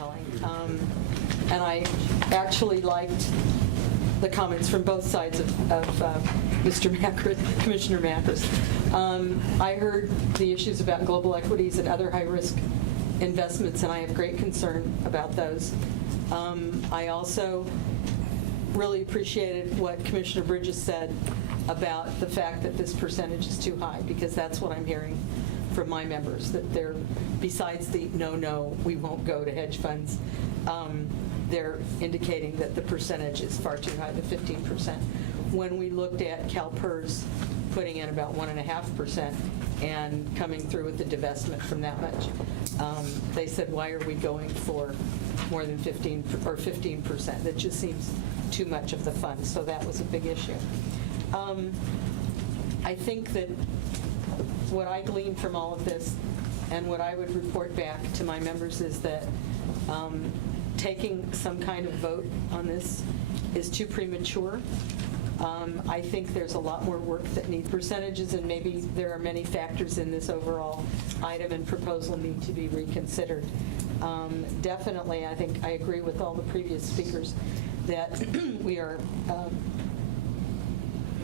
compelling. And I actually liked the comments from both sides of Mr. Macris, Commissioner Macris. I heard the issues about global equities and other high-risk investments, and I have great concern about those. I also really appreciated what Commissioner Bridges said about the fact that this percentage is too high, because that's what I'm hearing from my members, that they're, besides the no, we won't go to hedge funds, they're indicating that the percentage is far too high, the 15%. When we looked at CalPERS putting in about 1.5% and coming through with the divestment from that much, they said, why are we going for more than 15%? That just seems too much of the fund. So that was a big issue. I think that what I gleaned from all of this and what I would report back to my members is that taking some kind of vote on this is too premature. I think there's a lot more work that needs percentages, and maybe there are many factors in this overall item and proposal need to be reconsidered. Definitely, I think I agree with all the previous speakers that we are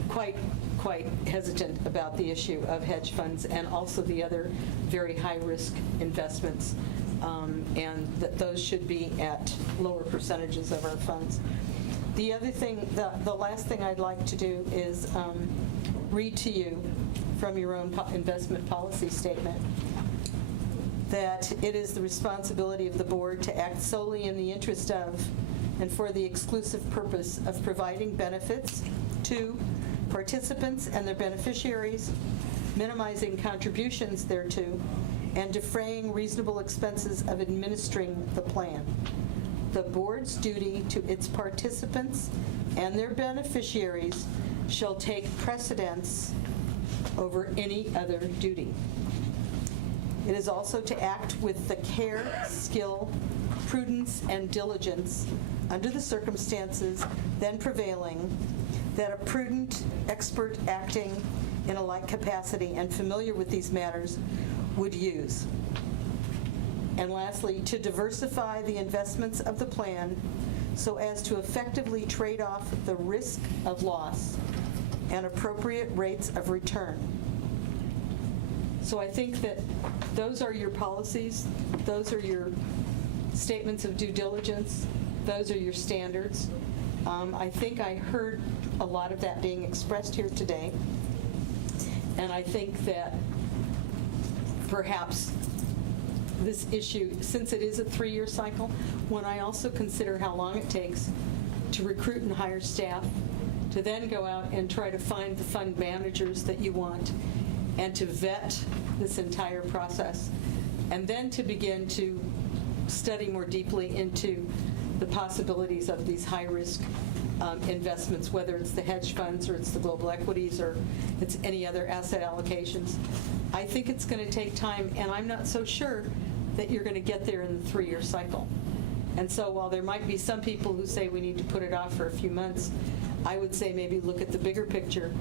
quite hesitant about the issue of hedge funds and also the other very high-risk investments, and that those should be at lower percentages of our funds. The other thing, the last thing I'd like to do is read to you from your own investment policy statement that it is the responsibility of the board to act solely in the interest of and for the exclusive purpose of providing benefits to participants and their beneficiaries, minimizing contributions thereto, and defraying reasonable expenses of administering the plan. The board's duty to its participants and their beneficiaries shall take precedence over any other duty. It is also to act with the care, skill, prudence, and diligence under the circumstances then prevailing that a prudent expert acting in a like capacity and familiar with these matters would use. And lastly, to diversify the investments of the plan so as to effectively trade off the risk of loss and appropriate rates of return. So I think that those are your policies, those are your statements of due diligence, those are your standards. I think I heard a lot of that being expressed here today, and I think that perhaps this issue, since it is a 3-year cycle, when I also consider how long it takes to recruit and hire staff, to then go out and try to find the fund managers that you want, and to vet this entire process, and then to begin to study more deeply into the possibilities of these high-risk investments, whether it's the hedge funds or it's the global equities or it's any other asset allocations. I think it's going to take time, and I'm not so sure that you're going to get there in the 3-year cycle. And so while there might be some people who say we need to put it off for a few months, I would say maybe look at the bigger picture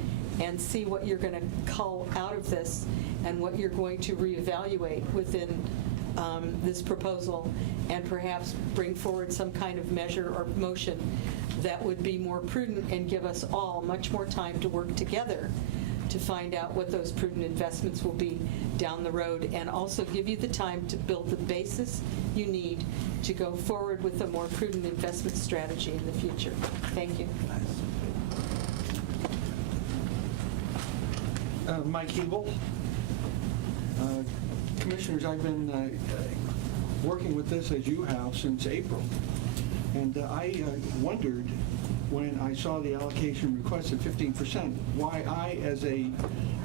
and see what you're going to cull out of this and what you're going to reevaluate within this proposal, and perhaps bring forward some kind of measure or motion that would be more prudent and give us all much more time to work together to find out what those prudent investments will be down the road, and also give you the time to build the basis you need to go forward with a more prudent investment strategy in the future. Thank you. Mike Hebel. Commissioners, I've been working with this, as you have, since April. And I wondered, when I saw the allocation request at 15%, why I, as a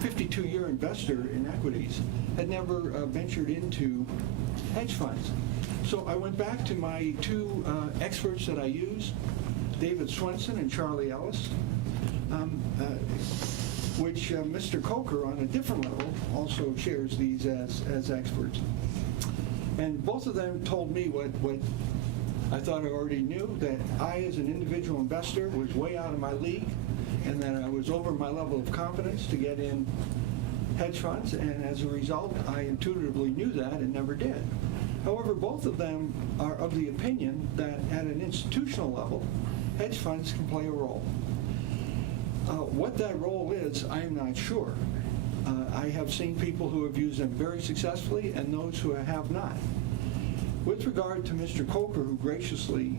52-year investor in equities, had never ventured into hedge funds. So I went back to my two experts that I use, David Swenson and Charlie Ellis, which Mr. Coker, on a different level, also shares these as experts. And both of them told me what I thought I already knew, that I, as an individual investor, was way out of my league, and that I was over my level of competence to get in hedge funds, and as a result, I intuitively knew that and never did. However, both of them are of the opinion that at an institutional level, hedge funds can play a role. What that role is, I am not sure. I have seen people who have used them very successfully and those who have not. With regard to Mr. Coker, who graciously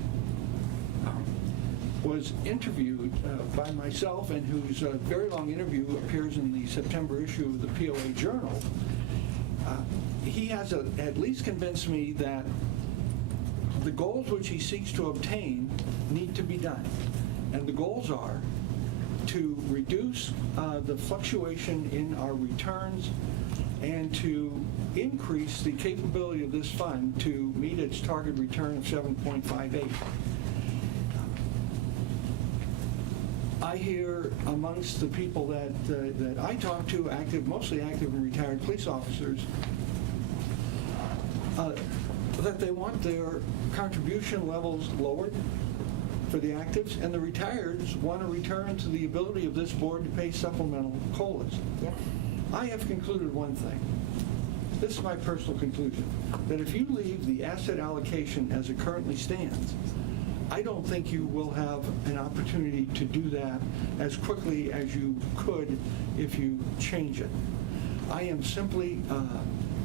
was interviewed by myself and whose very long interview appears in the September issue of the POA Journal, he has at least convinced me that the goals which he seeks to obtain need to be done. And the goals are to reduce the fluctuation in our returns and to increase the capability of this fund to meet its target return of 7.58. I hear amongst the people that I talk to, mostly active and retired police officers, that they want their contribution levels lowered for the actives, and the retireds want to return to the ability of this board to pay supplemental COLAs. Yep. I have concluded one thing. This is my personal conclusion, that if you leave the asset allocation as it currently stands, I don't think you will have an opportunity to do that as quickly as you could if you change it. I am simply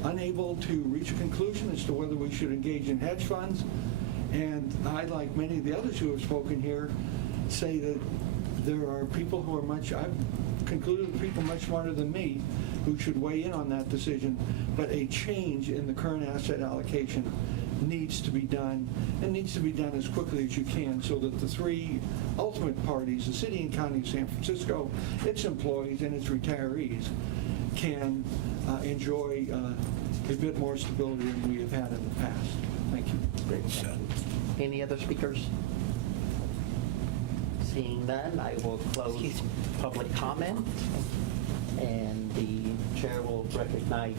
unable to reach a conclusion as to whether we should engage in hedge funds, and I, like many of the others who have spoken here, say that there are people who are I've concluded people much smarter than me who should weigh in on that decision, but a change in the current asset allocation needs to be done, and needs to be done as quickly as you can so that the three ultimate parties, the city and county of San Francisco, its employees, and its retirees, can enjoy a bit more stability than we have had in the past. Thank you. Great. Any other speakers? Seeing none, I will close public comment, and the chair will recognize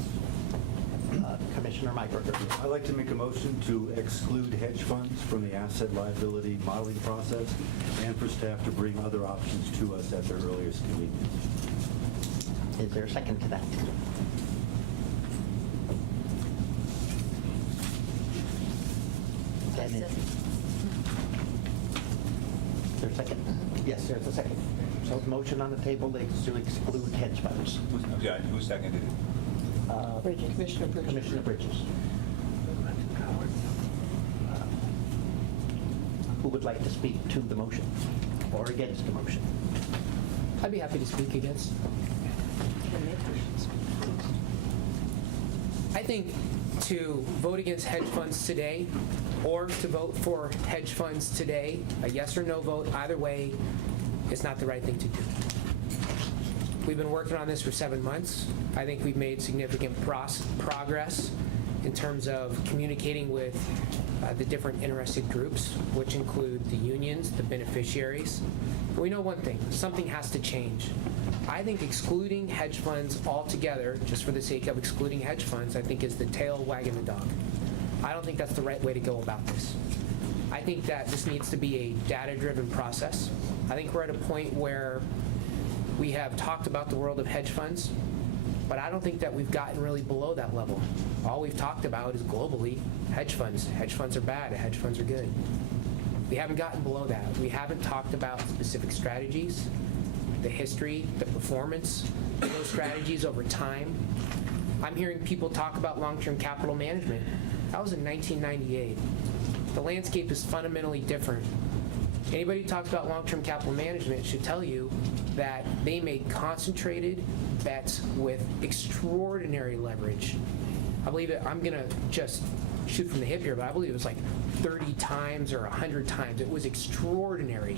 Commissioner Myberger. I'd like to make a motion to exclude hedge funds from the asset liability modeling process and for staff to bring other options to us at their earliest convenience. Is there a second to that? That's it. Is there a second? Yes, there's a second. So the motion on the table is to exclude hedge funds. Who seconded it? Commissioner Bridges. Commissioner Bridges. Who would like to speak to the motion or against the motion? I'd be happy to speak against. I think to vote against hedge funds today or to vote for hedge funds today, a yes or no vote, either way, is not the right thing to do. We've been working on this for 7 months. I think we've made significant progress in terms of communicating with the different interested groups, which include the unions, the beneficiaries. But we know one thing, something has to change. I think excluding hedge funds altogether, just for the sake of excluding hedge funds, I think is the tail wagging the dog. I don't think that's the right way to go about this. I think that this needs to be a data-driven process. I think we're at a point where we have talked about the world of hedge funds, but I don't think that we've gotten really below that level. All we've talked about is globally hedge funds. Hedge funds are bad, hedge funds are good. We haven't gotten below that. We haven't talked about specific strategies, the history, the performance of those strategies over time. I'm hearing people talk about long-term capital management. That was in 1998. The landscape is fundamentally different. Anybody who talks about long-term capital management should tell you that they made concentrated bets with extraordinary leverage. I believe it, I'm gonna just shoot from the hip here, but I believe it was like 30 times or 100 times. It was extraordinary.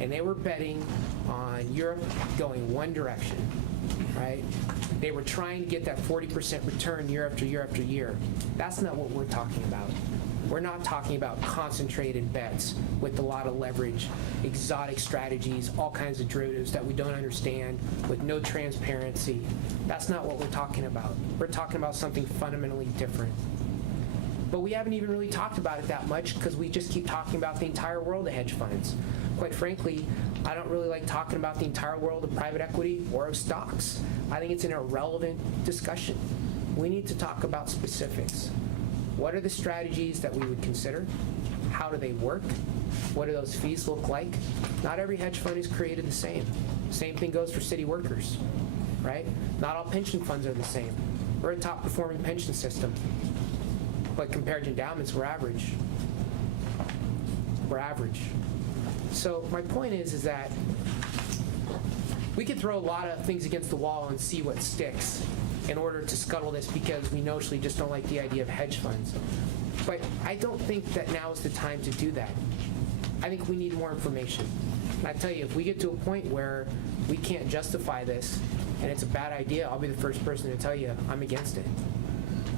And they were betting on Europe going one direction, right? They were trying to get that 40% return year after year after year. That's not what we're talking about. We're not talking about concentrated bets with a lot of leverage, exotic strategies, all kinds of derivatives that we don't understand, with no transparency. That's not what we're talking about. We're talking about something fundamentally different. But we haven't even really talked about it that much because we just keep talking about the entire world of hedge funds. Quite frankly, I don't really like talking about the entire world of private equity or of stocks. I think it's an irrelevant discussion. We need to talk about specifics. what are the strategies that we would consider? How do they work? What do those fees look like? Not every hedge fund is created the same. Same thing goes for city workers, right? Not all pension funds are the same. We're a top performing pension system, but compared to endowments, we're average. We're average. So my point is that we could throw a lot of things against the wall and see what sticks in order to scuttle this because we notionally just don't like the idea of hedge funds. But I don't think that now is the time to do that. I think we need more information. And I tell you, if we get to a point where we can't justify this and it's a bad idea, I'll be the first person to tell you I'm against it.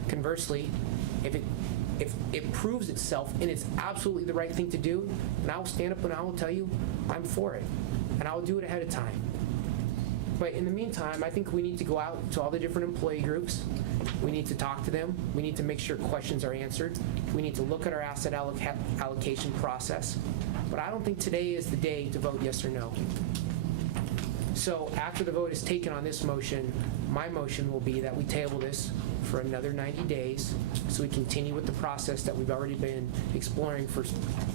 Conversely, if it proves itself and it's absolutely the right thing to do, and I will stand up and I will tell you I'm for it. And I will do it ahead of time. But in the meantime, I think we need to go out to all the different employee groups. We need to talk to them. We need to make sure questions are answered. We need to look at our asset allocation process. But I don't think today is the day to vote yes or no. So after the vote is taken on this motion, my motion will be that we table this for another 90 days so we continue with the process that we've already been exploring for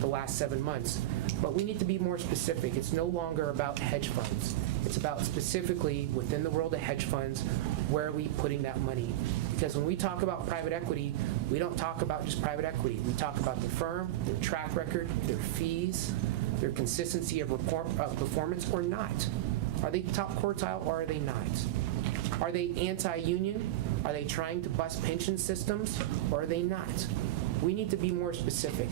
the last 7 months. But we need to be more specific. It's no longer about hedge funds. It's about specifically within the world of hedge funds, where are we putting that money? Because when we talk about private equity, we don't talk about just private equity. We talk about the firm, their track record, their fees, their consistency of performance or not. Are they top quartile or are they not? Are they anti-union? Are they trying to bust pension systems or are they not? We need to be more specific.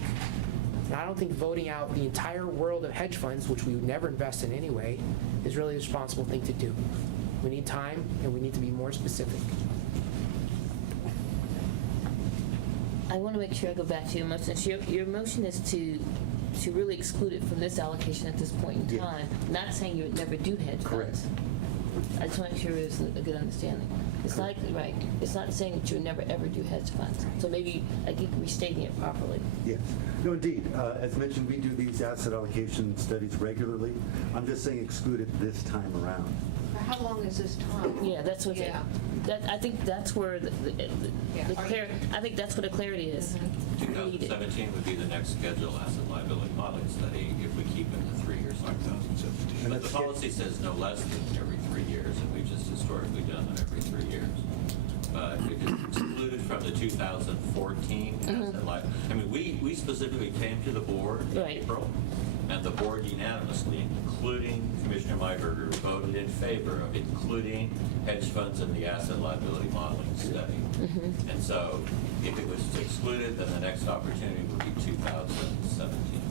And I don't think voting out the entire world of hedge funds, which we would never invest in anyway, is really the responsible thing to do. We need time and we need to be more specific. I want to make sure I go back to your motion. So your motion is to really exclude it from this allocation at this point in Yeah. time, not saying you would never do hedge Correct. funds. I just want to make sure there's a good understanding. It's like, right, it's not saying that you would never ever do hedge funds. So maybe I keep restating it properly. Yes. No, indeed. As mentioned, we do these asset allocation studies regularly. I'm just saying exclude it this time around. For how long is this time? Yeah, that's what, Yeah. I think that's where the Yeah. I think that's what the clarity is. We need it. 2017 would be the next scheduled asset liability modeling study if we keep it the 3 years like that. And But the that's- policy says no less than every 3 years, and we've just historically done them every 3 years. But if it's excluded from the 2014 asset liability, I mean, we specifically came to the board in Right. April, and the board unanimously, including Commissioner Myberger, voted in favor of including hedge funds in the asset liability modeling study. And so if it was excluded, then the next opportunity would be 2017.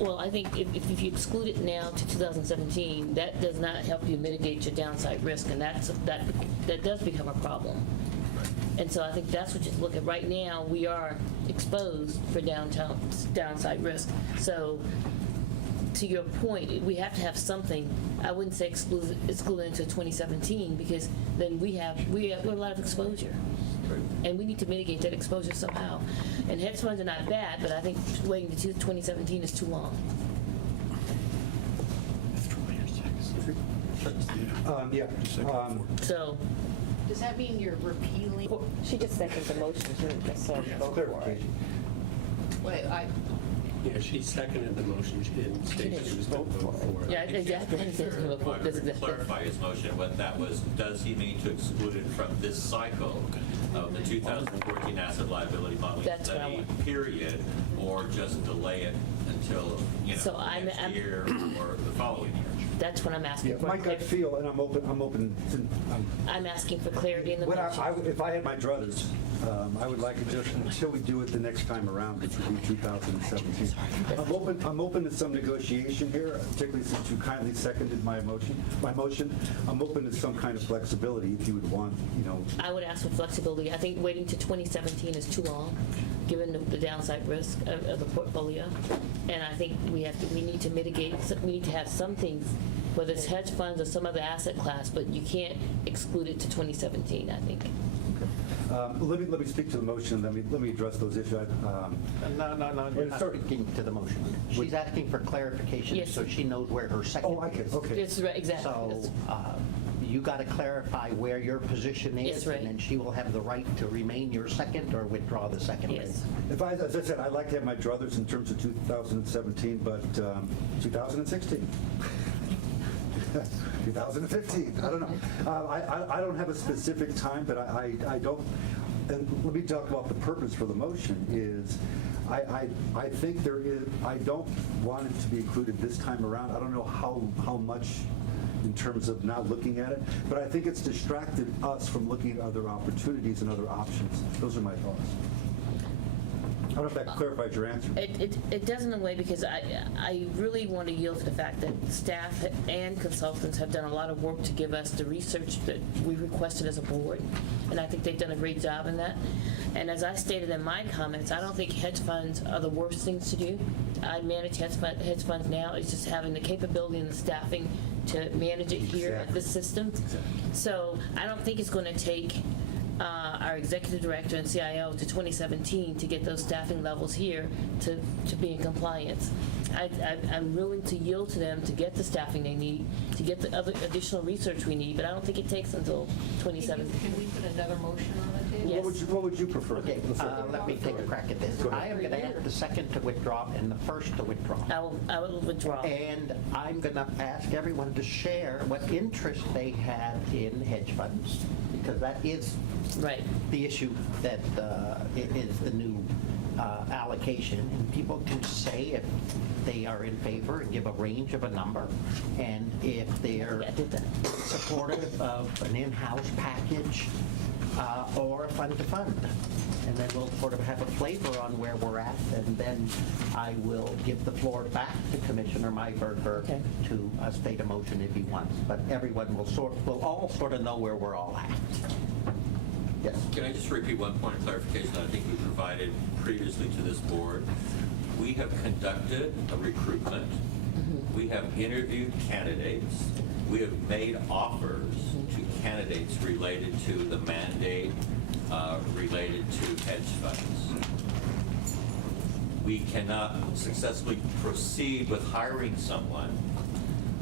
Well, I think if you exclude it now to 2017, that does not help you mitigate your downside risk, and that does become a problem. And so I think that's what you look at. Right now, we are exposed for downside risk. So to your point, we have to have something. I wouldn't say exclude it until 2017 because then we have a lot of exposure. And we need to mitigate that exposure somehow. And hedge funds are not bad, but I think waiting to 2017 is too long. Yeah. So, Does that mean you're repealing? She just seconded the motion, she didn't necessarily vote for it. Clarification. Wait, Yeah, she seconded the motion. She didn't state she was going to vote for it. yeah, exactly. That's exactly. Clarify his motion, what that was, does he mean to exclude it from this cycle of the 2014 asset liability modeling That's what I study, want. period, or just delay it until, So I'm- next year or the following year? That's what I'm asking Yeah, for. my gut feel, and I'm open to, I'm asking for clarity in the what motion. if I had my druthers, I would like it just until we do it the next time around, which would be 2017. I'm open to some negotiation here, particularly since you kindly seconded my motion. I'm open to some kind of flexibility if you would want, I would ask for flexibility. I think waiting to 2017 is too long, given the downside risk of the portfolio. And I think we need to mitigate, we need to have some things, whether it's hedge funds or some other asset class, but you can't exclude it to 2017, I think. Let me speak to the motion, let me address those issues. No, you're not speaking to the motion. She's asking for clarification Yes. so she knows where her second Oh, I can, is. okay. It's right, exactly. So you got to clarify where your position is. Yes, right. And then she will have the right to remain your second or withdraw the second. Yes. As I said, I'd like to have my druthers in terms of 2017, but 2016. 2015, I don't know. I don't have a specific time, but I don't, and let me talk about the purpose for the motion is, I think there is, I don't want it to be included this time around. I don't know how much in terms of not looking at it, but I think it's distracted us from looking at other opportunities and other options. Those are my thoughts. I don't know if that clarifies your answer. It does in a way, because I really want to yield to the fact that staff and consultants have done a lot of work to give us the research that we requested as a board, and I think they've done a great job in that. And as I stated in my comments, I don't think hedge funds are the worst things to do. I manage hedge funds now. It's just having the capability and the staffing to manage it here at this system. So I don't think it's going to take our executive director and CIO to 2017 to get those staffing levels here to be in compliance. I'm willing to yield to them to get the staffing they need, to get the other additional research we need, but I don't think it takes until 2017. Can we put another motion on the table? Yes. What would you prefer? Okay, let me take a crack at this. I am going to ask the second to withdraw and the first to withdraw. I will withdraw. And I'm going to ask everyone to share what interest they have in hedge funds, because that is Right. the issue that is the new allocation. And people can say if they are in favor and give a range of a number, and if they're Yeah, I did that. supportive of an in-house package or a fund-to-fund. And then we'll sort of have a flavor on where we're at, and then I will give the floor back to Commissioner Myberger Okay. to state a motion if he wants. But everyone will all sort of know where we're all at. Yes. Can I just repeat one point of clarification that I think we provided previously to this board? We have conducted a recruitment. We have interviewed candidates. We have made offers to candidates related to the mandate related to hedge funds. We cannot successfully proceed with hiring someone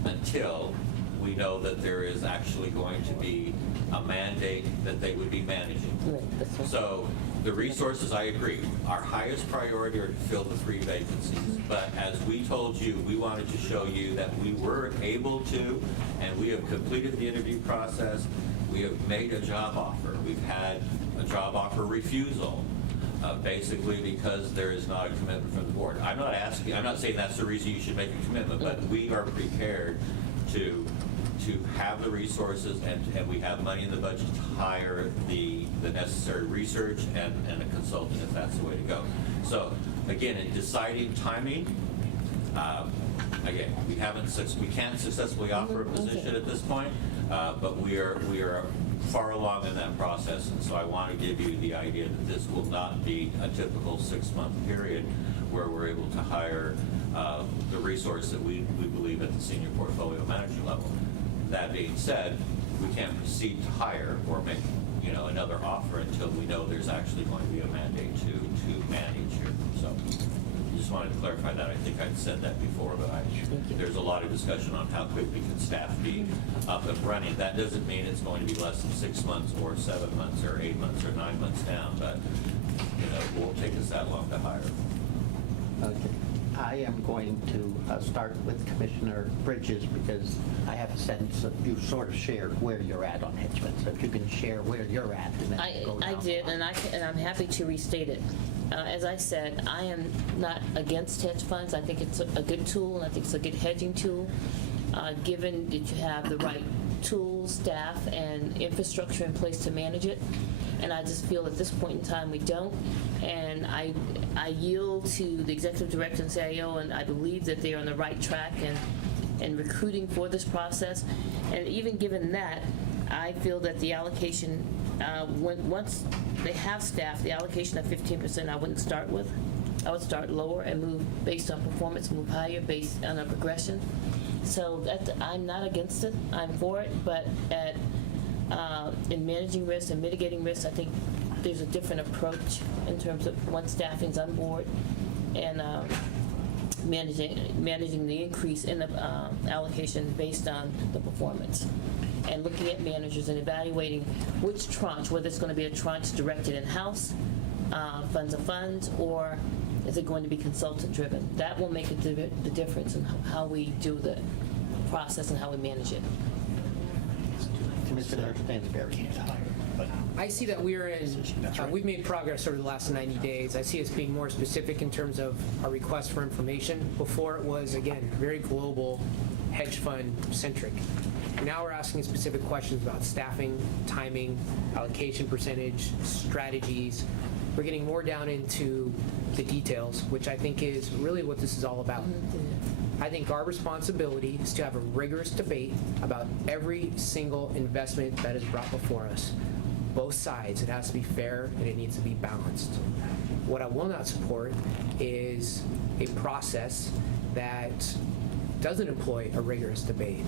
until we know that there is actually going to be a mandate that they would be managing. Right, that's right. So the resources, I agree, our highest priority are to fill the 3 vacancies. But as we told you, we wanted to show you that we were able to, and we have completed the interview process. We have made a job offer. We've had a job offer refusal, basically because there is not a commitment from the board. I'm not saying that's the reason you should make a commitment, but we are prepared to have the resources, and we have money in the budget to hire the necessary research and a consultant if that's the way to go. So again, in deciding timing, again, we can't successfully offer a position at this point, but we are far along in that process, and so I want to give you the idea that this will not be a typical 6-month period where we're able to hire the resource that we believe at the senior portfolio manager level. That being said, we can't proceed to hire or make another offer until we know there's actually going to be a mandate to manage here. So I just wanted to clarify that. I think I'd said that before, but there's a lot of discussion on how quickly can staff be up and running. That doesn't mean it's going to be less than 6 months or 7 months or 8 months or 9 months down, but it won't take us that long to hire. Okay. I am going to start with Commissioner Bridges, because I have a sense that you sort of shared where you're at on hedge funds. So if you can share where you're at, and then go down. I did, and I'm happy to restate it. As I said, I am not against hedge funds. I think it's a good tool, and I think it's a good hedging tool, given that you have the right tools, staff, and infrastructure in place to manage it. And I just feel at this point in time we don't. And I yield to the executive director and CIO, and I believe that they are on the right track and recruiting for this process. And even given that, I feel that the allocation, once they have staff, the allocation of 15% I wouldn't start with. I would start lower and move based on performance, move higher based on a progression. So I'm not against it. I'm for it. But in managing risks and mitigating risks, I think there's a different approach in terms of once staffing's on board and managing the increase in the allocation based on the performance. and looking at managers and evaluating which tranche, whether it's going to be a tranche directed in-house, funds of funds, or is it going to be consultant-driven? That will make the difference in how we do the process and how we manage it. Commissioner Stansberry. I see that we've made progress over the last 90 days. I see us being more specific in terms of our request for information. Before it was, again, very global, hedge fund centric. Now we're asking specific questions about staffing, timing, allocation percentage, strategies. We're getting more down into the details, which I think is really what this is all about. I think our responsibility is to have a rigorous debate about every single investment that is brought before us. Both sides. It has to be fair and it needs to be balanced. What I will not support is a process that doesn't employ a rigorous debate.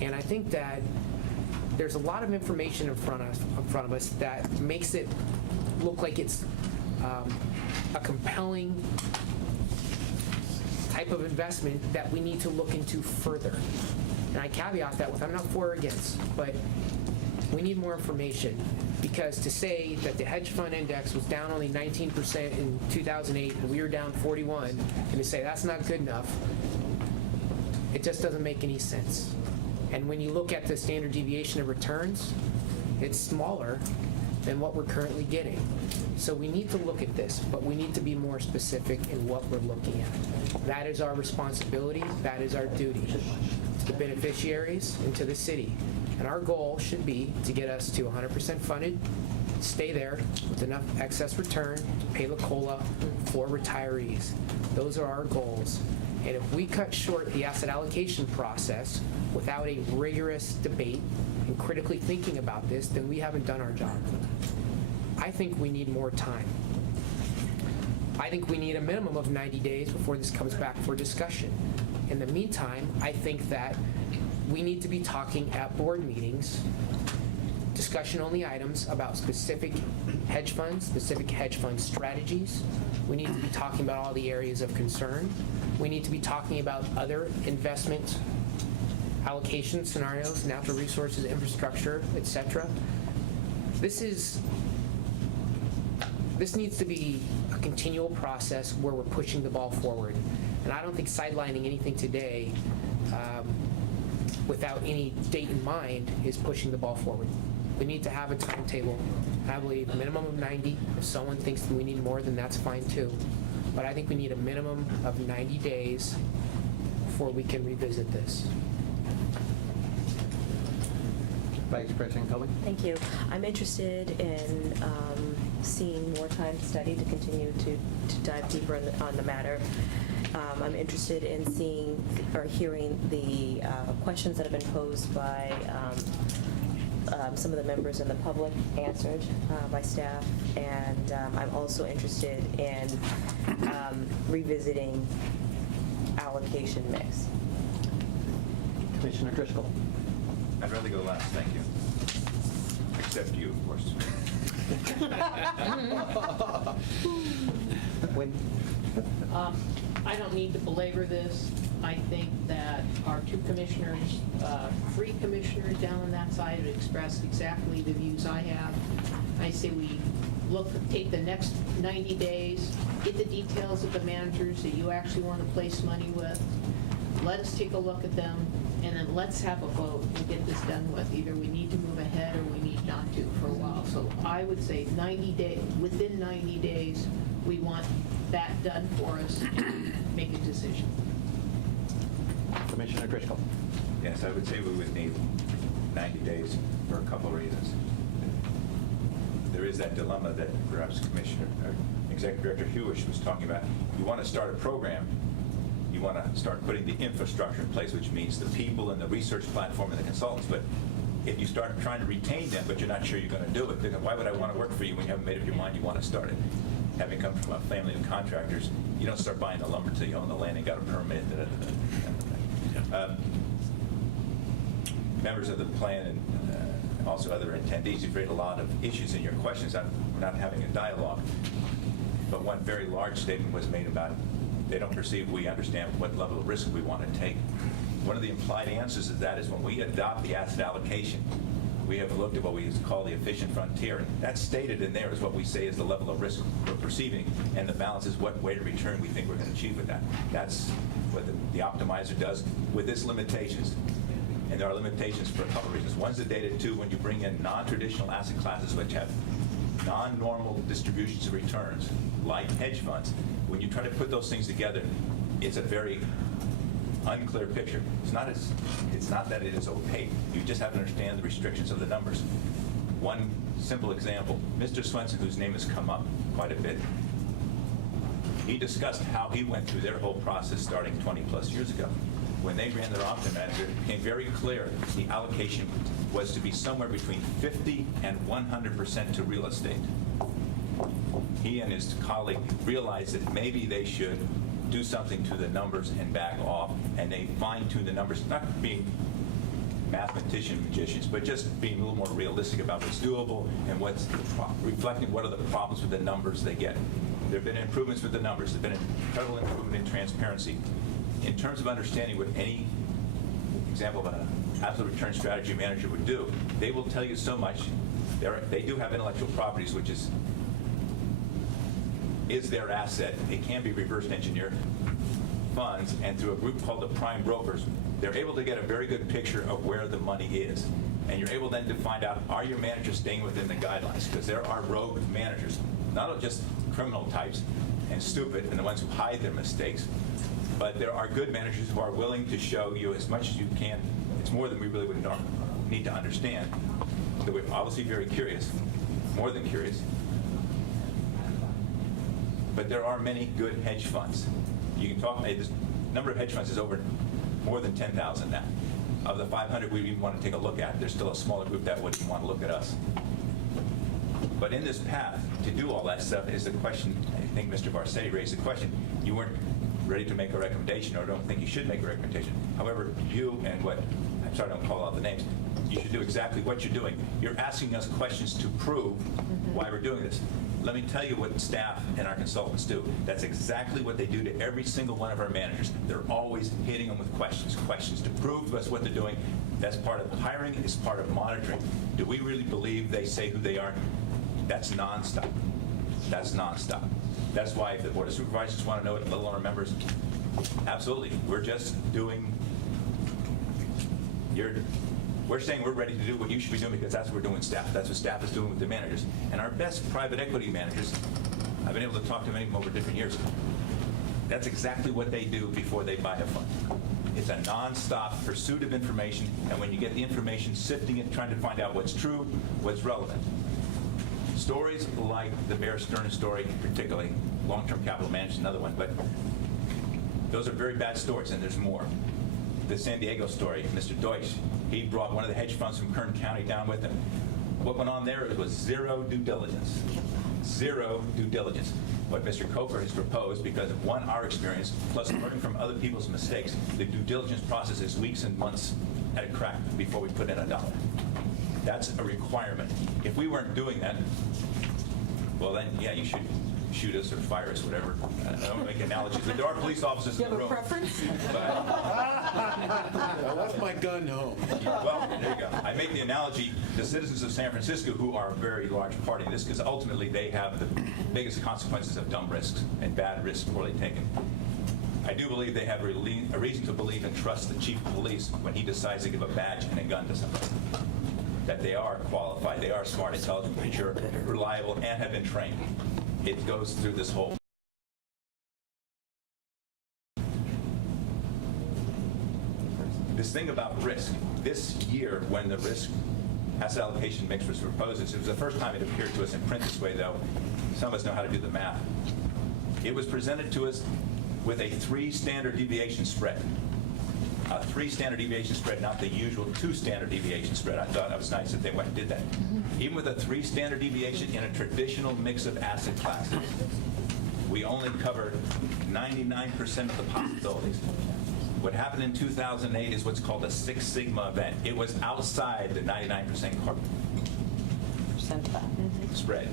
And I think that there's a lot of information in front of us that makes it look like it's a compelling type of investment that we need to look into further. And I caveat that with I'm not for or against, but we need more information, because to say that the hedge fund index was down only 19% in 2008 and we were down 41, and to say that's not good enough, it just doesn't make any sense. And when you look at the standard deviation of returns, it's smaller than what we're currently getting. So we need to look at this, but we need to be more specific in what we're looking at. That is our responsibility, that is our duty to the beneficiaries and to the city. And our goal should be to get us to 100% funded, stay there with enough excess return to pay the COLA for retirees. Those are our goals. And if we cut short the asset allocation process without a rigorous debate and critically thinking about this, then we haven't done our job. I think we need more time. I think we need a minimum of 90 days before this comes back for discussion. In the meantime, I think that we need to be talking at board meetings, discussion-only items about specific hedge funds, specific hedge fund strategies. We need to be talking about all the areas of concern. We need to be talking about other investment allocation scenarios, natural resources, infrastructure, etc. This needs to be a continual process where we're pushing the ball forward. And I don't think sidelining anything today without any date in mind is pushing the ball forward. We need to have a timetable. I believe a minimum of 90. If someone thinks that we need more, then that's fine too. But I think we need a minimum of 90 days before we can revisit this. Vice President Cohen. Thank you. I'm interested in seeing more time to study to continue to dive deeper on the matter. I'm interested in seeing or hearing the questions that have been posed by some of the members in the public answered by staff, and I'm also interested in revisiting allocation mix. Commissioner Driscoll. I'd rather go last, thank you. Except you, of course. When? I don't need to belabor this. I think that our two commissioners, three commissioners down on that side have expressed exactly the views I have. I say we take the next 90 days, get the details of the managers that you actually want to place money with. Let us take a look at them, and then let's have a vote and get this done with. Either we need to move ahead or we need not to for a while. So I would say 90 days, within 90 days, we want that done for us and make a decision. Commissioner Driscoll. Yes, I would say we would need 90 days for a couple of reasons. There is that dilemma that perhaps Executive Director Hewish was talking about. You want to start a program, you want to start putting the infrastructure in place, which means the people and the research platform and the consultants, but if you start trying to retain them, but you're not sure you're going to do it, then why would I want to work for you when you haven't made up your mind you want to start it? Having come from a family of contractors, you don't start buying the lumber until you own the land and got a permit. Members of the plan and also other attendees, you've raised a lot of issues in your questions. We're not having a dialogue. But one very large statement was made about they don't perceive we understand what level of risk we want to take. one of the implied answers to that is when we adopt the asset allocation, we have looked at what we call the efficient frontier. And that's stated in there is what we say is the level of risk we're perceiving, and the balance is what rate of return we think we're going to achieve with that. That's what the optimizer does with its limitations. And there are limitations for a couple of reasons. One's the data, two, when you bring in non-traditional asset classes which have non-normal distributions of returns, like hedge funds, when you try to put those things together, it's a very unclear picture. It's not that it is opaque. You just have to understand the restrictions of the numbers. One simple example, Mr. Swenson, whose name has come up quite a bit, he discussed how he went through their whole process starting 20+ years ago. When they ran their optimizer, it became very clear the allocation was to be somewhere between 50 and 100% to real estate. He and his colleague realized that maybe they should do something to the numbers and back off, and they fine-tuned the numbers, not being mathematician magicians, but just being a little more realistic about what's doable and what's reflecting what are the problems with the numbers they get. There have been improvements with the numbers. There have been incredible improvement in transparency. In terms of understanding what any example of an absolute return strategy manager would do, they will tell you so much. They do have intellectual properties, which is their asset. It can be reverse engineered funds, and through a group called the prime brokers, they're able to get a very good picture of where the money is. And you're able then to find out, are your managers staying within the guidelines? Because there are rogue managers, not just criminal types and stupid and the ones who hide their mistakes, but there are good managers who are willing to show you as much as you can. It's more than we really would need to understand. We're obviously very curious, more than curious. But there are many good hedge funds. You can talk, the number of hedge funds is over more than 10,000 now. Of the 500 we even want to take a look at, there's still a smaller group that wouldn't want to look at us. But in this path, to do all that stuff is the question, I think Mr. Barsetti raised the question, you weren't ready to make a recommendation or don't think you should make a recommendation. However, you and I'm sorry I don't call out the names, you should do exactly what you're doing. You're asking us questions to prove why we're doing this. Let me tell you what staff and our consultants do. That's exactly what they do to every single one of our managers. They're always hitting them with questions to prove to us what they're doing. That's part of hiring, it's part of monitoring. Do we really believe they say who they are? That's nonstop. That's nonstop. That's why if the Board of Supervisors want to know it, let alone our members, absolutely. We're just doing, we're saying we're ready to do what you should be doing because that's what we're doing with staff. That's what staff is doing with the managers. And our best private equity managers, I've been able to talk to many of them over different years, that's exactly what they do before they buy a fund. It's a nonstop pursuit of information, and when you get the information, sifting it, trying to find out what's true, what's relevant. Stories like the Bear Stearns story, particularly, long-term capital management, another one, but those are very bad stories, and there's more. The San Diego story, Mr. Deutsch, he brought one of the hedge funds from Kern County down with him. What went on there was zero due diligence. Zero due diligence. What Mr. Coker has proposed, because of one, our experience, plus learning from other people's mistakes, the due diligence process is weeks and months at a crack before we put in $1. That's a requirement. If we weren't doing that, well then, yeah, you should shoot us or fire us, whatever. I don't make analogies, but there are police officers in the room. Do you have a preference? I left my gun home. Well, there you go. I make the analogy, the citizens of San Francisco, who are a very large part of this, because ultimately they have the biggest consequences of dumb risks and bad risks poorly taken. I do believe they have a reason to believe and trust the chief of police when he decides to give a badge and a gun to somebody. That they are qualified, they are smart, intelligent, mature, reliable, and have been trained. It goes through this whole. This thing about risk, this year when the risk asset allocation mix was proposed, it was the first time it appeared to us in print this way, though some of us know how to do the math. It was presented to us with a 3 standard deviation spread. A 3 standard deviation spread, not the usual 2 standard deviation spread. I thought that was nice that they went and did that. Even with a 3 standard deviation in a traditional mix of asset classes, we only covered 99% of the possibilities. What happened in 2008 is what's called a 6 sigma event. It was outside the 99% spread.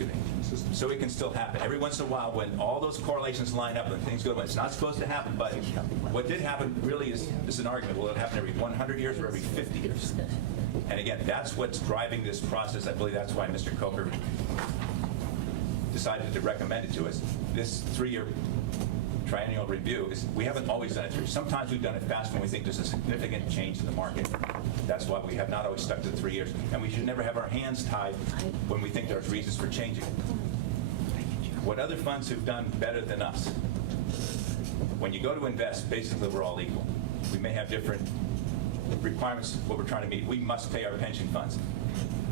excuse me. So it can still happen. Every once in a while, when all those correlations line up and things go, it's not supposed to happen, but what did happen really is an argument. Will it happen every 100 years or every 50 years? And again, that's what's driving this process. I believe that's why Mr. Coker decided to recommend it to us. This 3-year triennial review is, we haven't always done it through. Sometimes we've done it fast when we think there's a significant change in the market. That's why we have not always stuck to 3 years. And we should never have our hands tied when we think there's reasons for changing. What other funds have done better than us? When you go to invest, basically we're all equal. We may have different requirements, what we're trying to meet. We must pay our pension funds.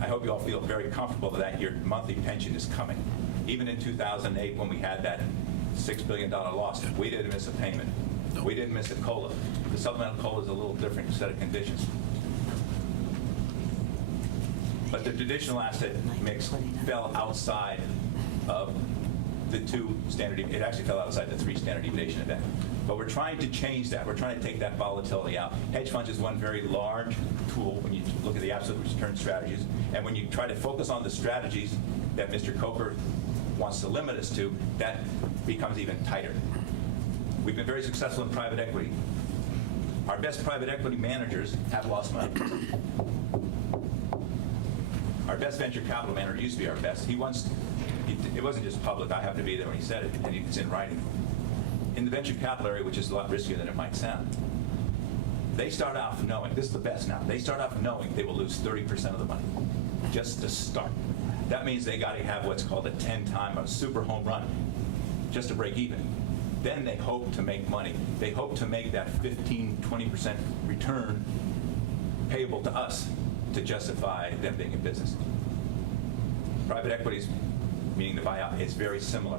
I hope you all feel very comfortable that your monthly pension is coming. Even in 2008, when we had that $6 billion loss, we didn't miss a payment. We didn't miss a COLA. The supplemental COLA is a little different set of conditions. But the traditional asset mix fell outside of the 2 standard, it actually fell outside the 3 standard deviation event. But we're trying to change that. We're trying to take that volatility out. Hedge funds is one very large tool when you look at the absolute return strategies. And when you try to focus on the strategies that Mr. Coker wants to limit us to, that becomes even tighter. We've been very successful in private equity. Our best private equity managers have lost money. Our best venture capital manager used to be our best. It wasn't just public. I happened to be there when he said it, and it's in writing. In the venture capital area, which is a lot riskier than it might sound, they start off knowing, this is the best now, they start off knowing they will lose 30% of the money, just to start. That means they got to have what's called a 10-time, a super home run, just to break even. Then they hope to make money. They hope to make that 15-20% return payable to us to justify them being in business. Private equities, meaning the buyout, is very similar.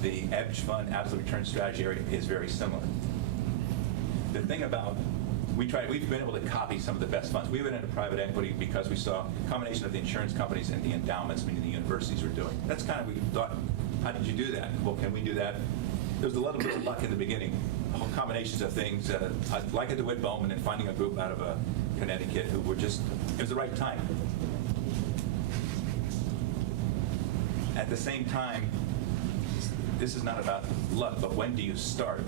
The hedge fund absolute return strategy area is very similar. The thing about, we've been able to copy some of the best funds. We went into private equity because we saw a combination of the insurance companies and the endowments, meaning the universities, were doing. That's kind of, we thought, how did you do that? Well, can we do that? There was a little bit of luck in the beginning, whole combinations of things, like at DeWitt Bowman and finding a group out of Connecticut who were just, it was the right time. At the same time, this is not about luck, but when do you start?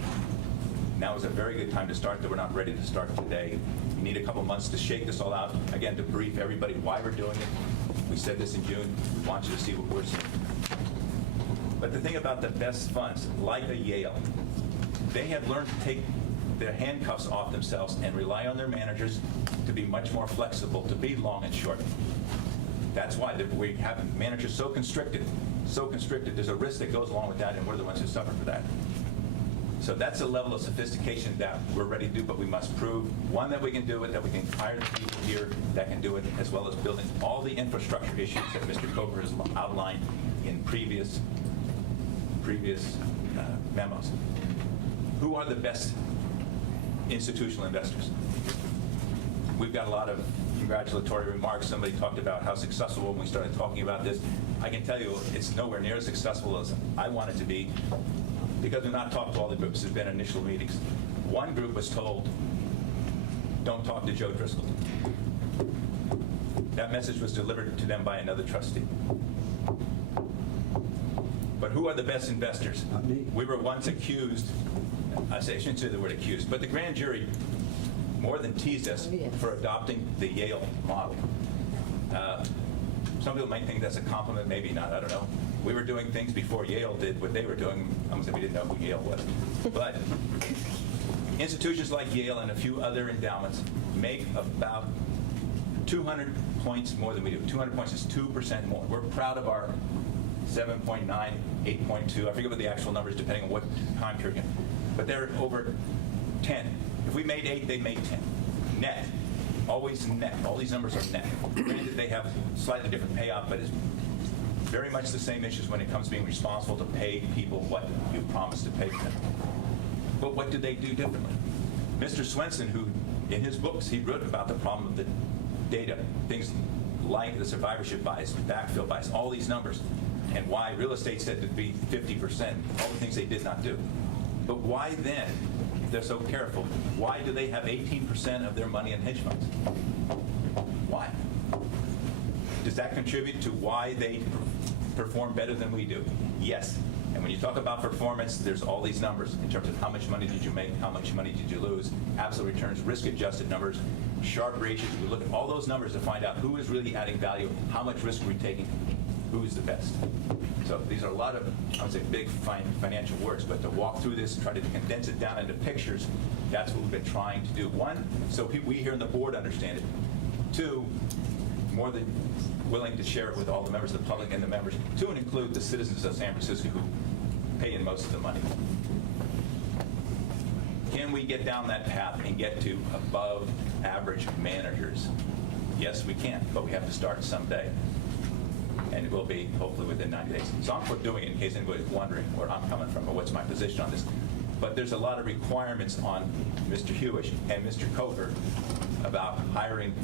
Now is a very good time to start, that we're not ready to start today. We need a couple months to shake this all out. Again, to brief everybody why we're doing it. We said this in June. We want you to see what we're seeing. But the thing about the best funds, like a Yale, they have learned to take their handcuffs off themselves and rely on their managers to be much more flexible, to be long and short. That's why we have managers so constricted, there's a risk that goes along with that, and we're the ones who suffer for that. So that's a level of sophistication that we're ready to do, but we must prove, one, that we can do it, that we can hire the people here that can do it, as well as building all the infrastructure issues that Mr. Coker has outlined in previous memos. Who are the best institutional investors? We've got a lot of congratulatory remarks. Somebody talked about how successful when we started talking about this. I can tell you it's nowhere near as successful as I want it to be, because we've not talked to all the groups. There's been initial meetings. One group was told, don't talk to Joe Driscoll. That message was delivered to them by another trustee. But who are the best investors? Not me. We were once accused, I shouldn't say the word accused, but the grand jury more than teased us for adopting the Yale model. Some people might think that's a compliment, maybe not, I don't know. We were doing things before Yale did what they were doing. I'm going to say we didn't know who Yale was. But institutions like Yale and a few other endowments make about 200 points more than we do. 200 points is 2% more. We're proud of our 7.9, 8.2. I forget what the actual numbers, depending on what time period. But they're over 10. If we made 8, they made 10. Net. Always net. All these numbers are net. Granted, they have slightly different payout, but it's very much the same issues when it comes to being responsible to pay people what you promised to pay them. But what did they do differently? Mr. Swenson, who in his books, he wrote about the problem of the data, things like the survivorship bias, backfill bias, all these numbers, and why real estate said to be 50%, all the things they did not do. But why then, if they're so careful, why do they have 18% of their money in hedge funds? Why? Does that contribute to why they perform better than we do? Yes. And when you talk about performance, there's all these numbers in terms of how much money did you make, how much money did you lose, absolute returns, risk-adjusted numbers, Sharpe ratios. We look at all those numbers to find out who is really adding value, how much risk are we taking, who's the best. So these are a lot of, I would say, big financial words, but to walk through this, try to condense it down into pictures, that's what we've been trying to do. One, so we here in the board understand it. Two, more than willing to share it with all the members of the public and the members, to include the citizens of San Francisco who pay in most of the money. Can we get down that path and get to above average managers? Yes, we can, but we have to start someday. And it will be hopefully within 90 days. So I'm for doing it in case anybody's wondering where I'm coming from or what's my position on this. But there's a lot of requirements on Mr. Hewish and Mr. Coker about hiring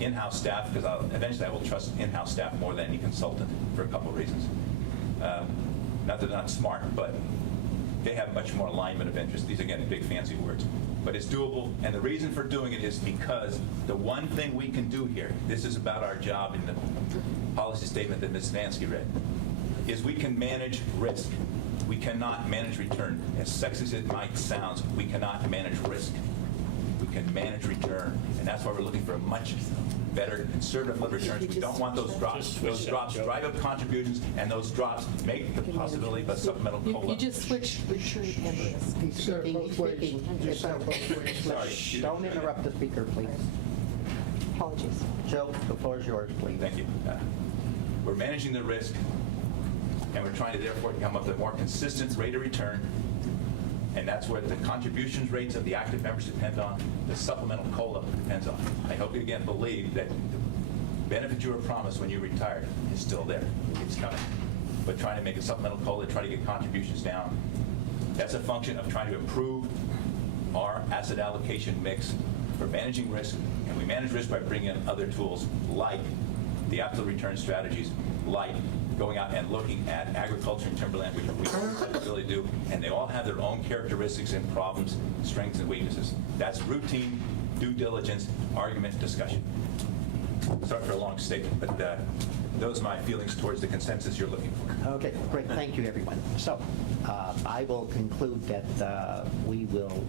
in-house staff, because eventually I will trust in-house staff more than any consultant for a couple of reasons. Not that they're not smart, but they have much more alignment of interest. These, again, big fancy words. But it's doable, and the reason for doing it is because the one thing we can do here, this is about our job in the policy statement that Ms. Vansky read, is we can manage risk. We cannot manage return. As sexy as it might sound, we cannot manage risk. We can manage return, and that's why we're looking for a much better conservative level returns. We don't want those drops. Those drops drive up contributions, and those drops make the possibility of a supplemental COLA. You just switched return and risk. He's speaking, he's speaking. Sorry. Don't interrupt the speaker, please. Apologies. Joe, the floor is yours, please. Thank you. We're managing the risk, and we're trying to therefore come up with a more consistent rate of return, and that's where the contributions rates of the active members depend on, the supplemental COLA depends on. I hope you again believe that the benefit you were promised when you retired is still there. It's coming. But trying to make a supplemental COLA, try to get contributions down, that's a function of trying to improve our asset allocation mix for managing risk, and we manage risk by bringing in other tools like the absolute return strategies, like going out and looking at agriculture and timberland, which we really do, and they all have their own characteristics and problems, strengths and weaknesses. That's routine due diligence, argument, discussion. Sorry for a long statement, but those are my feelings towards the consensus you're looking for. Okay, great. Thank you, everyone. So I will conclude that we will,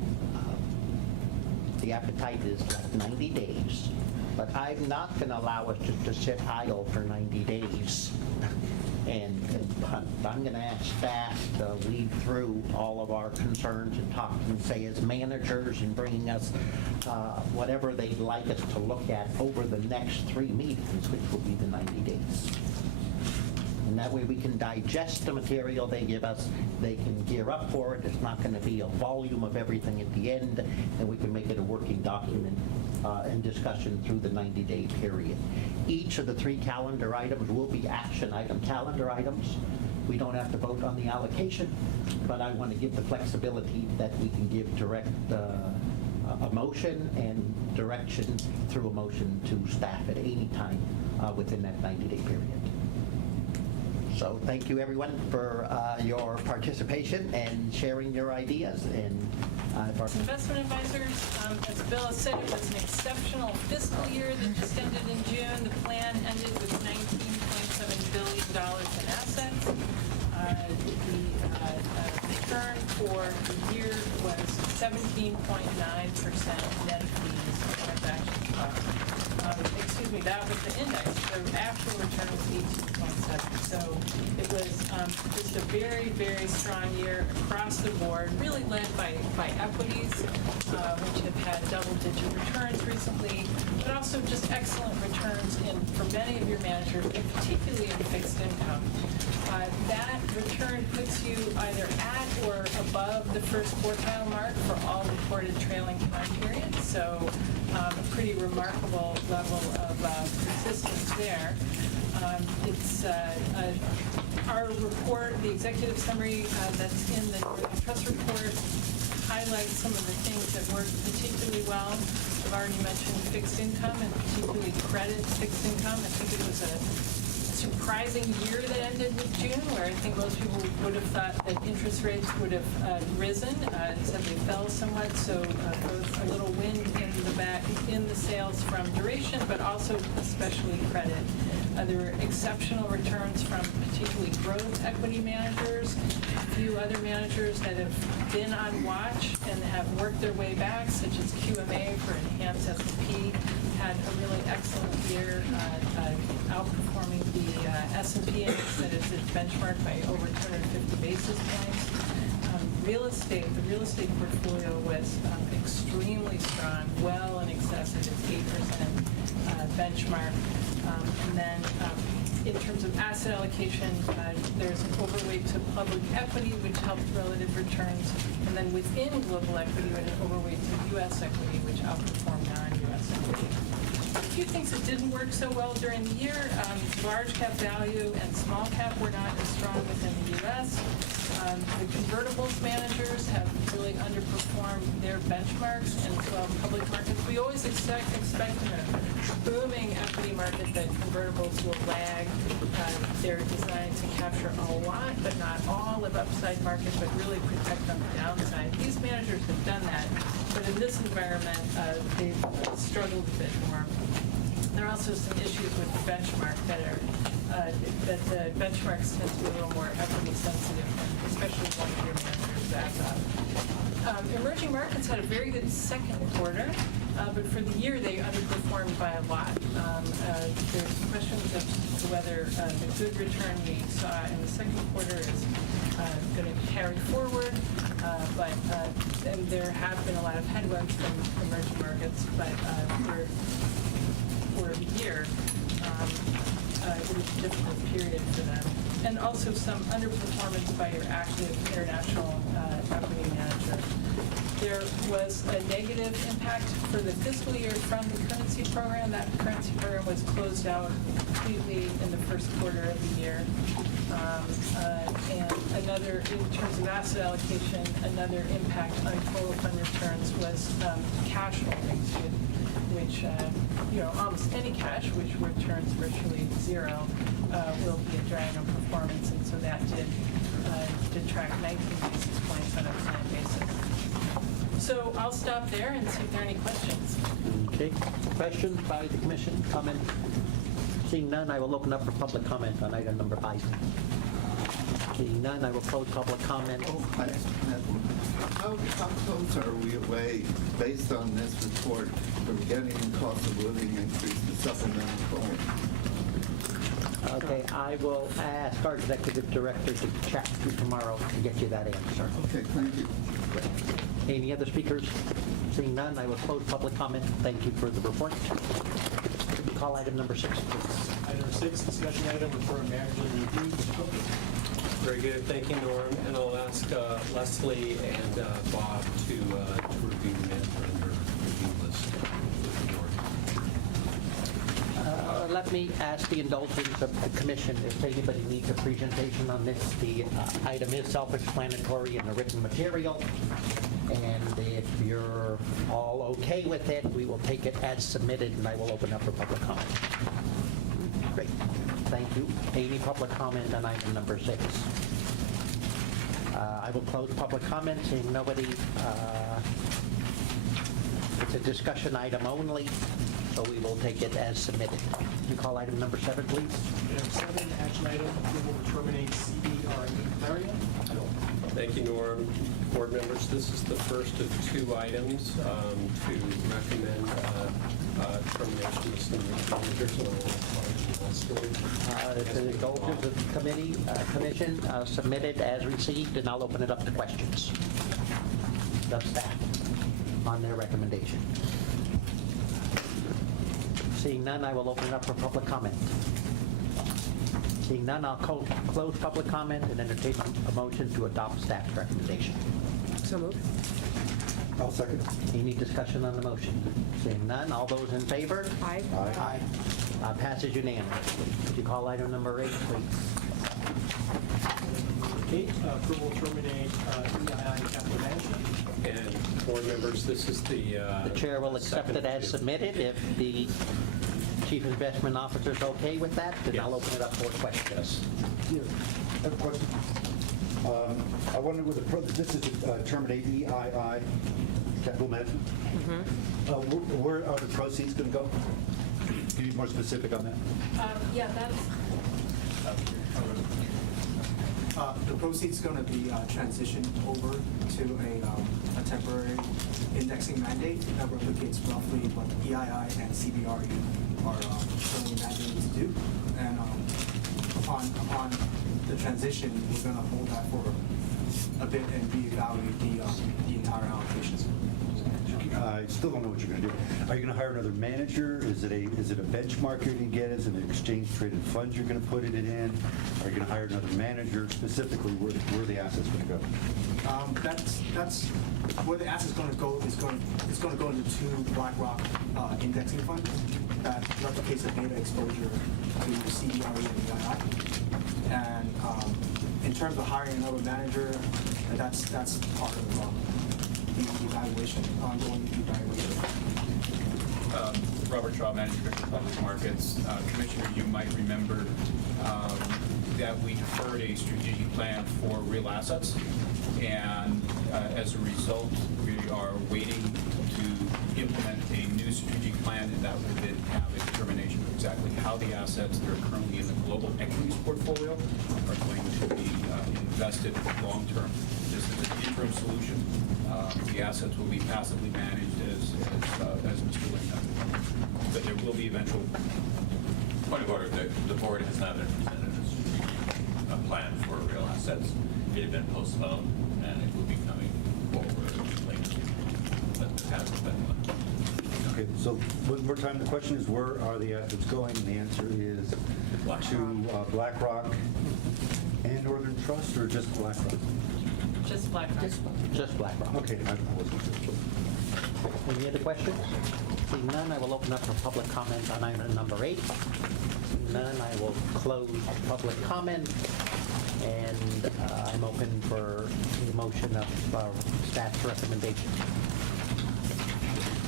the appetite is like 90 days, but I'm not going to allow us to sit idle for 90 days and punt. I'm going to ask staff to lead through all of our concerns and talk and say as managers and bringing us whatever they'd like us to look at over the next 3 meetings, which will be the 90 days. And that way we can digest the material they give us, they can gear up for it, it's not going to be a volume of everything at the end, and we can make it a working document and discussion through the 90-day period. Each of the 3 calendar items will be action item calendar items. We don't have to vote on the allocation, but I want to give the flexibility that we can give direct a motion and direction through a motion to staff at any time within that 90-day period. So thank you, everyone, for your participation and sharing your ideas. And Investment advisors, as Bill has said, it was an exceptional fiscal year that just ended in June. The plan ended with $19.7 billion in assets. The return for the year was 17.9% net fees transaction costs. Excuse me, that was the index. The actual return was 18.7. So it was just a very, very strong year across the board, really led by equities, which have had double-digit returns recently, but also just excellent returns for many of your managers, and particularly in fixed income. That return puts you either at or above the first quartile mark for all reported trailing time periods. So a pretty remarkable level of persistence there. It's our report, the executive summary that's in the Northern Trust report highlights some of the things that worked particularly well. I've already mentioned fixed income and particularly credit fixed income. I think it was a surprising year that ended with June, where I think most people would have thought that interest rates would have risen. Instead they fell somewhat, so both a little wind in the back in the sales from duration, but also especially credit. There were exceptional returns from particularly growth equity managers. A few other managers that have been on watch and have worked their way back, such as QMA for Enhanced S&P, had a really excellent year, outperforming the S&P index that is its benchmark by over 250 basis points. The real estate portfolio was extremely strong, well in excess of its 8% benchmark. And then in terms of asset allocation, there's an overweight to public equity, which helped relative returns. And then within global equity, we had an overweight to U.S. equity, which outperformed non-U.S. equity. A few things that didn't work so well during the year, large cap value and small cap were not as strong within the U.S. The convertibles managers have really underperformed their benchmarks, and as well public markets. We always expect in a booming equity market that convertibles will lag. They're designed to capture a lot, but not all of upside market, but really protect on the downside. These managers have done that, but in this environment, they've struggled a bit more. There are also some issues with the benchmark that the benchmarks tend to be a little more equity sensitive, especially one-year managers as of. Emerging markets had a very good second quarter, but for the year they underperformed by a lot. There's questions as to whether the good return we saw in the second quarter is going to carry forward, and there have been a lot of headwinds from emerging markets, but for the year, it was a difficult period for them. And also some underperformance by your active international equity manager. There was a negative impact for the fiscal year from the currency program. That currency program was closed out completely in the first quarter of the year. And another, in terms of asset allocation, another impact on total fund returns was cash holdings, which, almost any cash, which returns virtually zero, will be a drag on performance, and so that did detract 19 basis points on a planned basis. So I'll stop there and see if there are any questions. Okay. Questions by the commission? Comment? Seeing none, I will open up for public comment on item number 5. Seeing none, I will close public comment. How close are we away, based on this report, from getting the cost of living increase to supplemental form? Okay, I will ask our executive director to chat with you tomorrow to get you that answer. Okay, thank you. Any other speakers? Seeing none, I will close public comment. Thank you for the report. Call item number 6, please. Item 6, discussion item, refer manager review. Very good, thank you, Norm. And I'll ask Leslie and Bob to review the manager under review list. Let me ask the indulgence of the commission if anybody needs a presentation on this. The item is self-explanatory in the written material, and if you're all okay with it, we will take it as submitted, and I will open up for public comment. Great, thank you. Any public comment on item number 6? I will close public comment, seeing nobody. It's a discussion item only, so we will take it as submitted. Can you call item number 7, please? Item 7, action item, approval to terminate CBRE area. Thank you, Norm. Board members, this is the first of 2 items to recommend termination of some managers. The indulgence of the commission submitted as received, and I'll open it up to questions. The staff on their recommendation. Seeing none, I will open it up for public comment. Seeing none, I'll close public comment and entertain a motion to adopt staff's recommendation. So moved. I'll second. Any discussion on the motion? Seeing none, all those in favor? Aye. Aye. Passes unanimously. Could you call item number 8, please? Okay, approval to terminate EII capital management. And board members, this is the... The chair will accept it as submitted. If the chief investment officer is okay with that, then I'll open it up for questions. Yeah, I have a question. I wonder this is to terminate EII capital management. Where are the proceeds going to go? Can you be more specific on that? Yeah, that's, The proceeds going to be transitioned over to a temporary indexing mandate that replicates roughly what EII and CBRE are currently mandated to do. And upon the transition, we're going to hold that for a bit and reevaluate the entire allocations. I still don't know what you're going to do. Are you going to hire another manager? Is it a benchmark you're going to get? Is it an exchange-traded fund you're going to put it in? Are you going to hire another manager? Specifically, where are the assets going to go? That's where the asset's going to go. It's going to go into two BlackRock indexing funds that replicates the beta exposure to CBRE and EII. And in terms of hiring another manager, that's part of the evaluation, ongoing evaluation. Robert Shaw, Manager of Public Markets. Commissioner, you might remember that we deferred a strategic plan for real assets, and as a result, we are waiting to implement a new strategic plan, and that will then have a determination of exactly how the assets that are currently in the global equities portfolio are going to be invested long-term. This is an interim solution. The assets will be passively managed as Mr. Lynn noted. But there will be eventual. Point of order, the board has not been presented a plan for real assets. It had been postponed, and it will be coming forward later. But there hasn't been one. Okay, so one more time, the question is, where are the assets going? And the answer is to BlackRock and Northern Trust, or just BlackRock? just BlackRock. Just BlackRock. Okay, I wasn't sure. Any other questions? Seeing none, I will open up for public comment on item number 8. Seeing none, I will close public comment, and I'm open for the motion of staff's recommendation.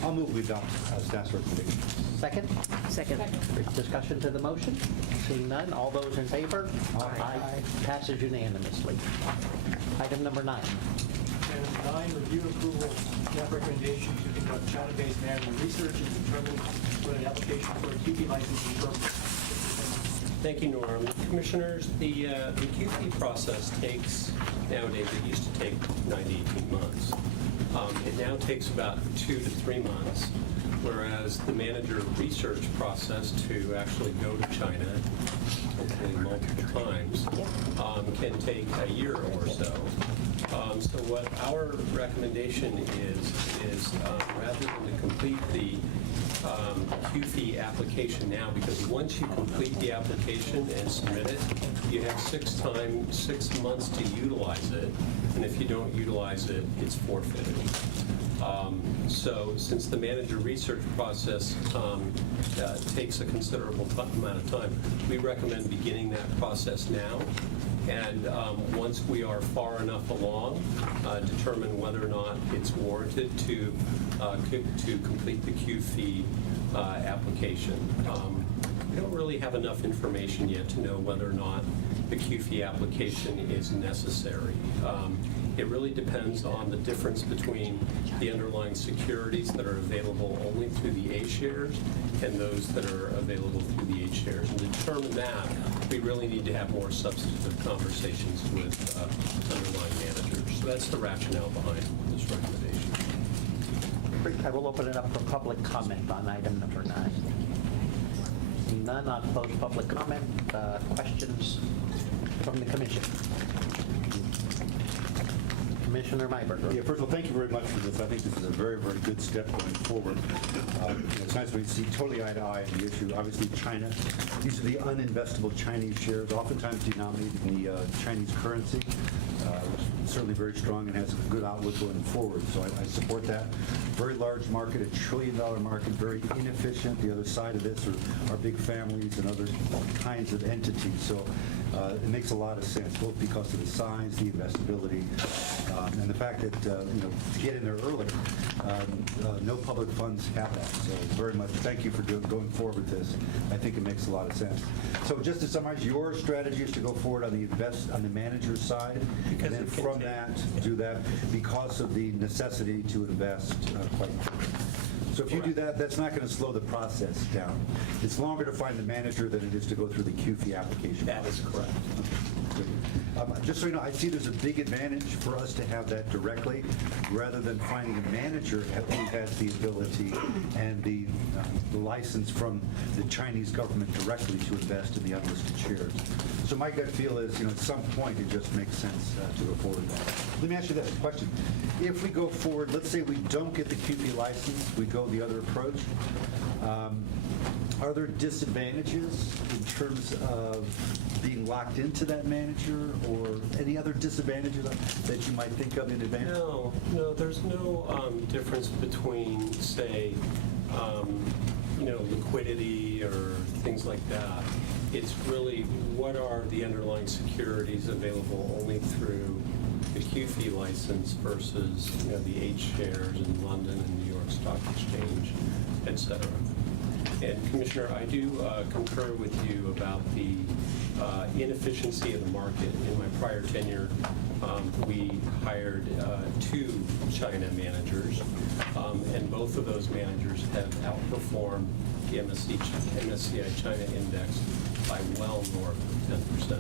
I'll move we adopt staff's recommendation. Second? Second. Discussion to the motion? Seeing none, all those in favor? Aye. Passes unanimously. Item number 9. And 9, review approval, staff recommendation to conduct China-based management research and determine whether the application for a QP license is appropriate. Thank you, Norm. Commissioners, the QP process takes, nowadays it used to take 9 to 18 months. It now takes about 2 to 3 months, whereas the manager research process to actually go to China, hopefully multiple times, can take a year or so. So what our recommendation is rather than to complete the QFE application now, because once you complete the application and submit it, you have 6 months to utilize it, and if you don't utilize it, it's forfeited. So since the manager research process takes a considerable amount of time, we recommend beginning that process now. And once we are far enough along, determine whether or not it's warranted to complete the QFE application. We don't really have enough information yet to know whether or not the QFE application is necessary. It really depends on the difference between the underlying securities that are available only through the A shares and those that are available through the H shares. And to determine that, we really need to have more substantive conversations with underlying managers. So that's the rationale behind this recommendation. I will open it up for public comment on item number 9. Seeing none, I'll close public comment. Questions from the commission? Commissioner Myberger. Yeah, first of all, thank you very much for this. I think this is a very, very good step going forward. It's nice when we see totally eye to eye on the issue. Obviously, China, these are the uninvestable Chinese shares, oftentimes denominated in the Chinese currency, which is certainly very strong and has a good outlook going forward. So I support that. Very large market, $1 trillion market, very inefficient. The other side of this are big families and other kinds of entities. So it makes a lot of sense, both because of the size, the investability, and the fact that, to get in there early, no public funds have that. So very much thank you for going forward with this. I think it makes a lot of sense. So just to summarize, your strategy is to go forward on the manager's side, and then from that, do that because of the necessity to invest quite quickly. So if you do that, that's not going to slow the process down. It's longer to find the manager than it is to go through the QFIE application. That is correct. Just so you know, I see there's a big advantage for us to have that directly, rather than finding a manager who has the ability and the license from the Chinese government directly to invest in the unlisted shares. So my gut feel is, at some point, it just makes sense to go forward with that. Let me ask you this question. If we go forward, let's say we don't get the QP license, we go the other approach, are there disadvantages in terms of being locked into that manager, or any other disadvantages that you might think of in advance? No, there's no difference between, say, liquidity or things like that. It's really what are the underlying securities available only through the QFIE license versus the H shares in London and New York Stock Exchange, et cetera. And Commissioner, I do concur with you about the inefficiency of the market. In my prior tenure, we hired 2 China managers, and both of those managers have outperformed the MSCI China Index by well north of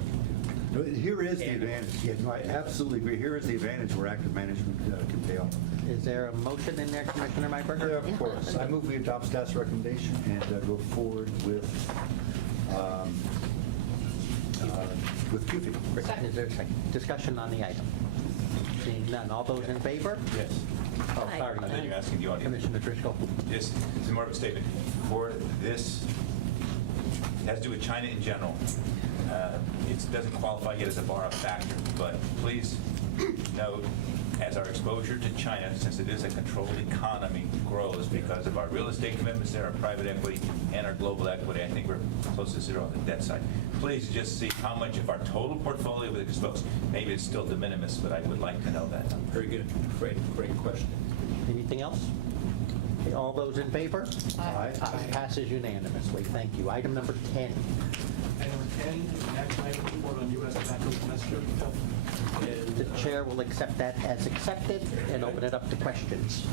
10%. Here is the advantage. Yeah, no, I absolutely agree. Here is the advantage where active management can pay off. Is there a motion in there, Commissioner Myberger? Yeah, of course. I move we adopt staff's recommendation and go forward with QFIE. Is there a second? Discussion on the item? Seeing none. All those in favor? Yes. Oh, sorry. I think you're asking the audience. Commissioner Driscoll. This is more of a statement. For this, it has to do with China in general. It doesn't qualify yet as a bar of factor, but please note, as our exposure to China, since it is a controlled economy, grows because of our real estate commitments there, our private equity, and our global equity, I think we're close to zero on the debt side. Please just see how much of our total portfolio is exposed. Maybe it's still de minimis, but I would like to know that. Very good. Great question. Anything else? Okay, all those in favor? Aye. Passes unanimously. Thank you. Item number 10. Item number 10 is an action item report on U.S. tobacco domestic. The chair will accept that as accepted and open it up to questions.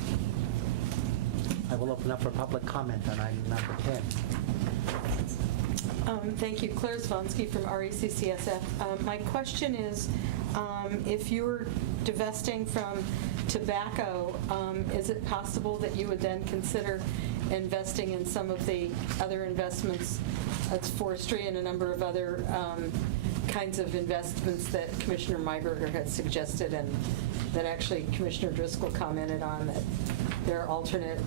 I will open up for public comment on item number 10. Thank you. Claire Zvonsky from RECCSF. My question is, if you're divesting from tobacco, is it possible that you would then consider investing in some of the other investments, that's forestry and a number of other kinds of investments that Commissioner Myberger had suggested, and that actually Commissioner Driscoll commented on, that there are alternate,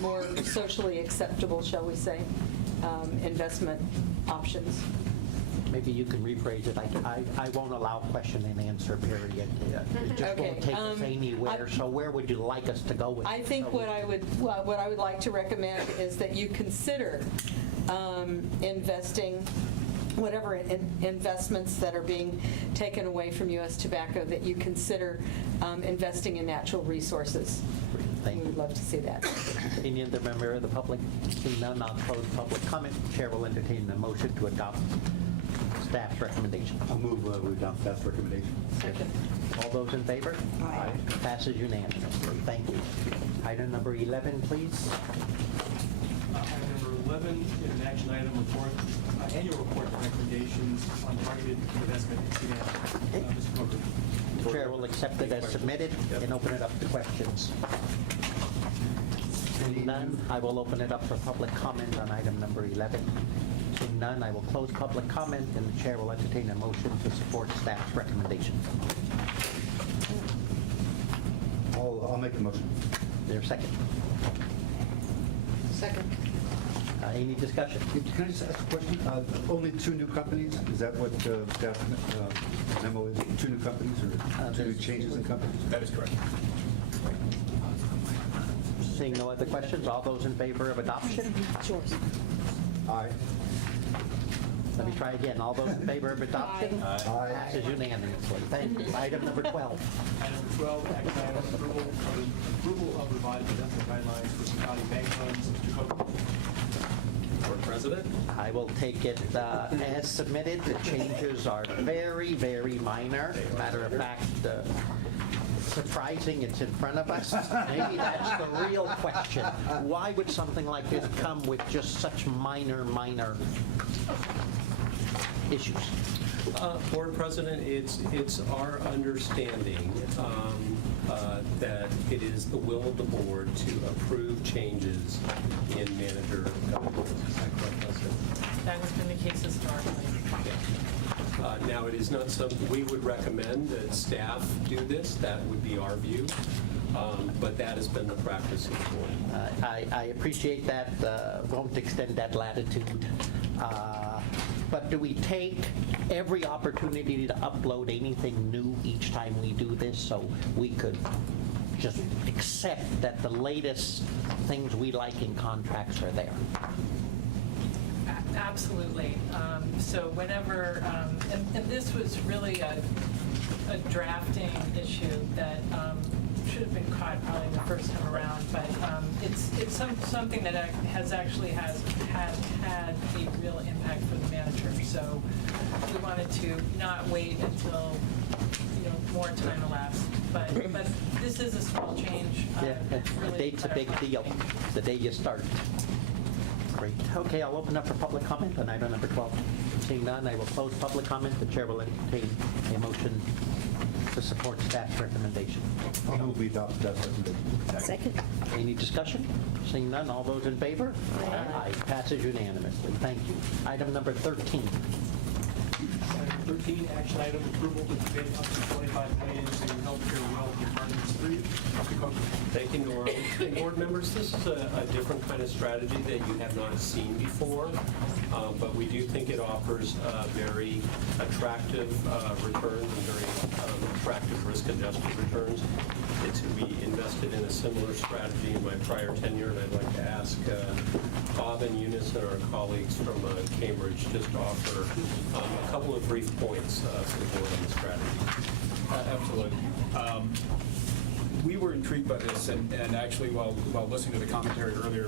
more socially acceptable, shall we say, investment options? Maybe you can rephrase it. I won't allow question and answer period. It just won't take us anywhere. So where would you like us to go with it? I think what I would like to recommend is that you consider investing whatever investments that are being taken away from U.S. tobacco, that you consider investing in natural resources. Thank you. We would love to see that. Any other member of the public? Seeing none, I'll close public comment. Chair will entertain the motion to adopt staff's recommendation. I'll move we adopt staff's recommendation. Second. All those in favor? Aye. Passes unanimously. Thank you. Item number 11, please. Item number 11 is an action item report, annual report recommendations on targeted investment in Sudan. Mr. Coker. The chair will accept it as submitted and open it up to questions. Seeing none, I will open it up for public comment on item number 11. Seeing none, I will close public comment, and the chair will entertain a motion to support staff's recommendation. I'll make the motion. Is there a second? Second. Any discussion? Can I just ask a question? Only 2 new companies? Is that what staff memo is? 2 new companies or 2 new changes in companies? That is correct. Seeing no other questions, all those in favor of adoption? Sure. Aye. Let me try again. All those in favor of adoption? Aye. Passes unanimously. Thank you. Item number 12. Item number 12, action item approval of revised investment guidelines for county bank funds. Mr. Coker. Board President? I will take it as submitted. The changes are very, very minor. Matter of fact, surprising it's in front of us? Maybe that's the real question. Why would something like this come with just such minor issues? Board President, it's our understanding that it is the will of the board to approve changes in manager governance. Is that correct, Leslie? That has been the case historically. Now, it is not something we would recommend that staff do this. That would be our view. But that has been the practice of the board. I appreciate that, won't extend that latitude. But do we take every opportunity to upload anything new each time we do this, so we could just accept that the latest things we like in contracts are there? Absolutely. So whenever, and this was really a drafting issue that should have been caught probably the first time around, but it's something that has had a real impact for the manager. So we wanted to not wait until more time elapsed. But this is a small change. Yeah, the really date's a big deal, the day you start. Great. Okay, I'll open up for public comment on item number 12. Seeing none, I will close public comment. The chair will entertain a motion to support staff's recommendation. I'll move we adopt that recommendation. Second. Any discussion? Seeing none, all those in favor? Aye. Passes unanimously. Thank you. Item number 13. Item 13, action item approval to commit up to $25 million to healthcare well departments 3. Mr. Cook. Thank you, Norm. And board members, this is a different kind of strategy that you have not seen before, but we do think it offers very attractive returns and very attractive risk-adjusted returns. We invested in a similar strategy in my prior tenure, and I'd like to ask Bob and Eunice and our colleagues from Cambridge just to offer a couple of brief points for the board on the strategy. Absolutely. We were intrigued by this, and actually, while listening to the commentary earlier,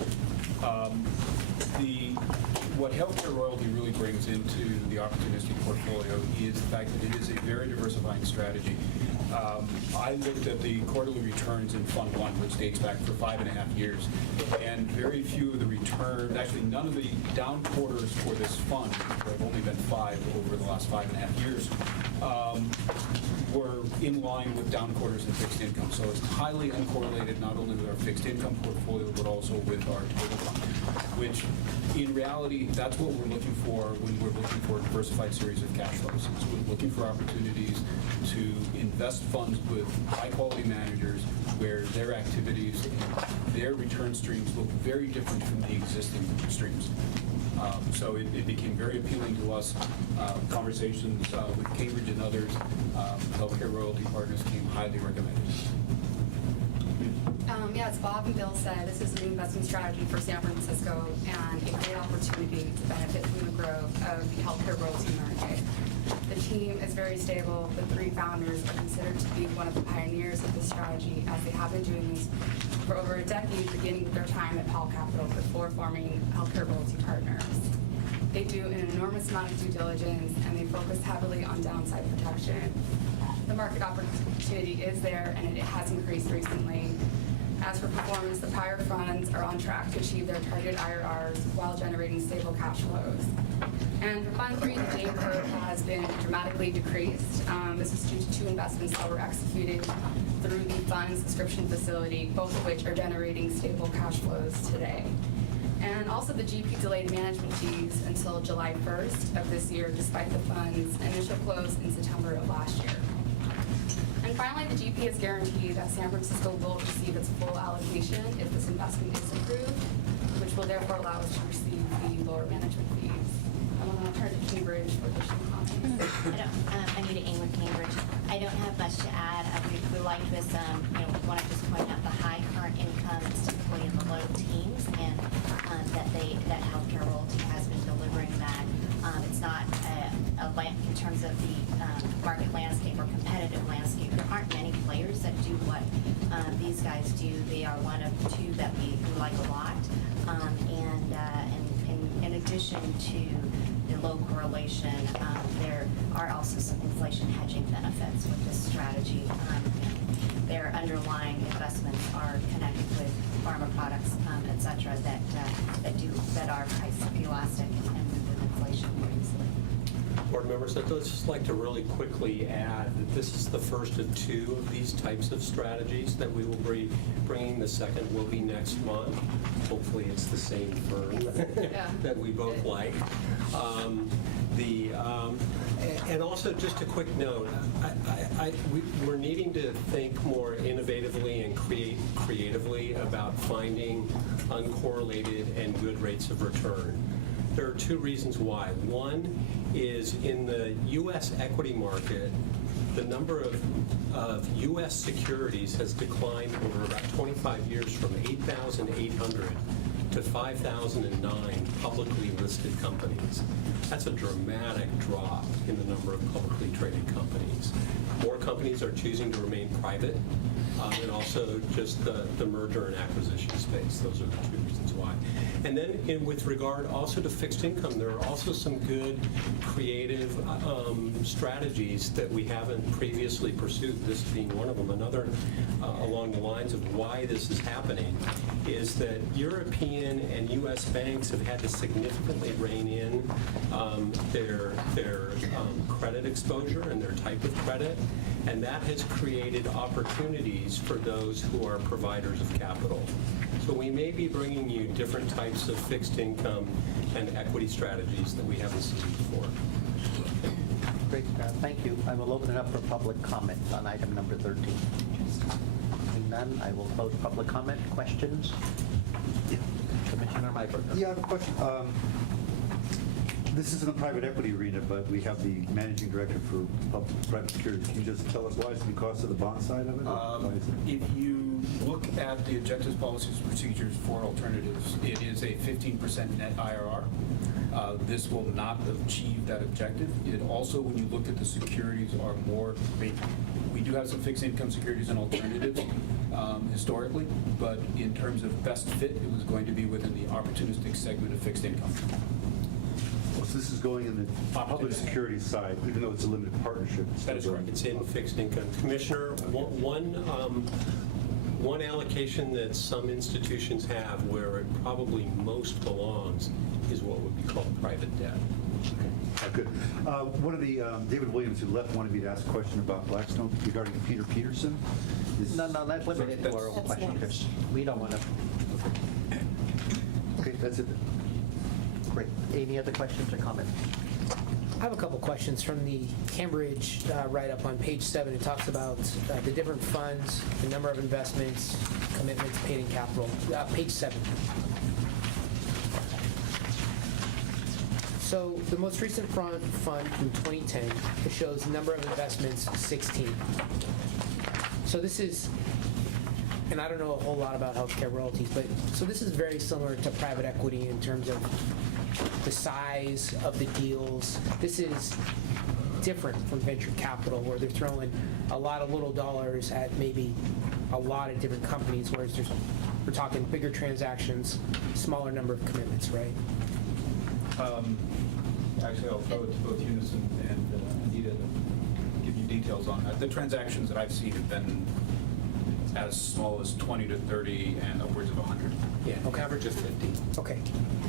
what healthcare royalty really brings into the opportunistic portfolio is the fact that it is a very diversifying strategy. I looked at the quarterly returns in Fund 1, which dates back for 5.5 years, and very few of the returns, actually none of the down quarters for this fund, there have only been 5 over the last 5.5 years, were in line with down quarters in fixed income. So it's highly uncorrelated not only with our fixed income portfolio, but also with our total fund, which in reality, that's what we're looking for when we're looking for a diversified series of cash flows. So we're looking for opportunities to invest funds with high-quality managers where their activities and their return streams look very different from the existing streams. So it became very appealing to us. Conversations with Cambridge and others, healthcare royalty partners came highly recommended. Yeah, as Bob and Bill said, this is a new investment strategy for San Francisco and a great opportunity to benefit from the growth of the healthcare royalty market. The team is very stable. The 3 founders are considered to be one of the pioneers of this strategy, as they have been doing this for over a decade, beginning with their time at Paul Capital before forming Healthcare Royalty Partners. They do an enormous amount of due diligence, and they focus heavily on downside protection. The market opportunity is there, and it has increased recently. As for performance, the prior funds are on track to achieve their target IRRs while generating stable cash flows. And for Fund 3, the J curve has been dramatically decreased. This is due to 2 investments that were executed through the fund subscription facility, both of which are generating stable cash flows today. And also the GP delayed management fees until July 1st of this year, despite the fund's initial close in September of last year. And finally, the GP has guaranteed that San Francisco will receive its full allocation if this investment is approved, which will therefore allow us to receive the lower management fees. I want to turn to Cambridge for additional comments. Anita Ng with Cambridge. I don't have much to add. We like this, we want to just point out the high current income is typically in the low teens, and that healthcare royalty has been delivering that. It's not in terms of the market landscape or competitive landscape. There aren't many players that do what these guys do. They are one of 2 that we like a lot, and in addition to the low correlation, there are also some inflation hedging benefits with this strategy. They underlying investments are connected with pharma products, et cetera, that are price elastic and move with inflation more easily. Board members, I'd just like to really quickly add that this is the first of 2 of these types of strategies that we will be bringing. The second will be next month. Hopefully it's the same firm that we both like. And also, just a quick note, we're needing to think more innovatively and creatively about finding uncorrelated and good rates of return. There are 2 reasons why. One is in the U.S. equity market, the number of U.S. securities has declined over about 25 years from 8,800 to 5,009 publicly listed companies. That's a dramatic drop in the number of publicly traded companies. More companies are choosing to remain private, and also just the merger and acquisition space. Those are the 2 reasons why. And then with regard also to fixed income, there are also some good creative strategies that we haven't previously pursued, this being one of them. Another along the lines of why this is happening is that European and U.S. banks have had to significantly rein in their credit exposure and their type of credit, and that has created opportunities for those who are providers of capital. So we may be bringing you different types of fixed income and equity strategies that we haven't seen before. Great, thank you. I will open it up for public comment on item number 13. Seeing none, I will close public comment. Questions? Commissioner Myberger. Yeah, I have a question. This isn't a private equity arena, but we have the managing director for private securities. Can you just tell us why it's the cost of the bond side of it? Why is it? If you look at the objectives, policies, and procedures for alternatives, it is a 15% net IRR. This will not achieve that objective. It also, when you look at the securities, are more, we do have some fixed income securities and alternatives historically, but in terms of best fit, it was going to be within the opportunistic segment of fixed income. So this is going in the public securities side, even though it's a limited partnership. That is correct. It's in fixed income. Commissioner, one allocation that some institutions have where it probably most belongs is what would be called private debt. Good. One of the, David Williams, who left, wanted me to ask a question about Blackstone regarding Peter Peterson. No, that's limited to oral questions. We don't want to. Okay, that's it. Great. Any other questions or comments? I have a couple questions from the Cambridge write-up on page 7. It talks about the different funds, the number of investments, commitments paid in capital. Page 7. So the most recent fund from 2010, it shows the number of investments, 16. So this is, and I don't know a whole lot about healthcare royalties, but so this is very similar to private equity in terms of the size of the deals. This is different from venture capital, where they're throwing a lot of little dollars at maybe a lot of different companies, whereas we're talking bigger transactions, smaller number of commitments, right? Actually, I'll throw it to both Eunice and Anita to give you details on that. The transactions that I've seen have been as small as 20 to 30 and upwards of 100. Yeah, okay. Average of 50. Okay.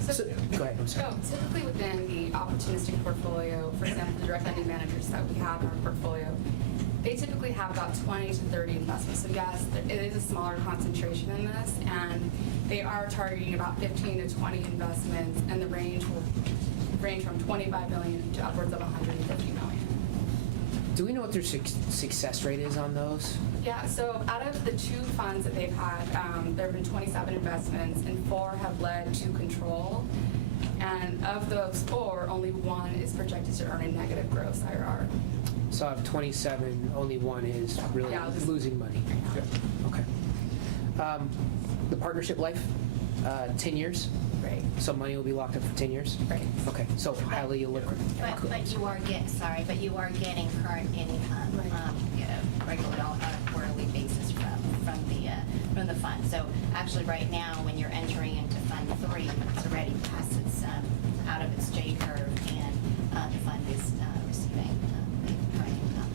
So, Go ahead, I'm sorry. typically within the opportunistic portfolio, for example, the direct lending managers that we have in our portfolio, they typically have about 20 to 30 investments. So yes, it is a smaller concentration in this, and they are targeting about 15 to 20 investments, and the range will range from 25 million to upwards of 150 million. Do we know what their success rate is on those? Yeah, so out of the 2 funds that they've had, there have been 27 investments, and 4 have led to control. And of those 4, only 1 is projected to earn a negative gross IRR. So out of 27, only 1 is really losing money. Okay. The partnership life, 10 years? Right. So money will be locked up for 10 years? Right. Okay, so highly illiquid. But you are getting current income, regularly on a quarterly basis from the fund. So actually, right now, when you're entering into Fund 3, it's already past its out of its J curve, and the fund is receiving current income.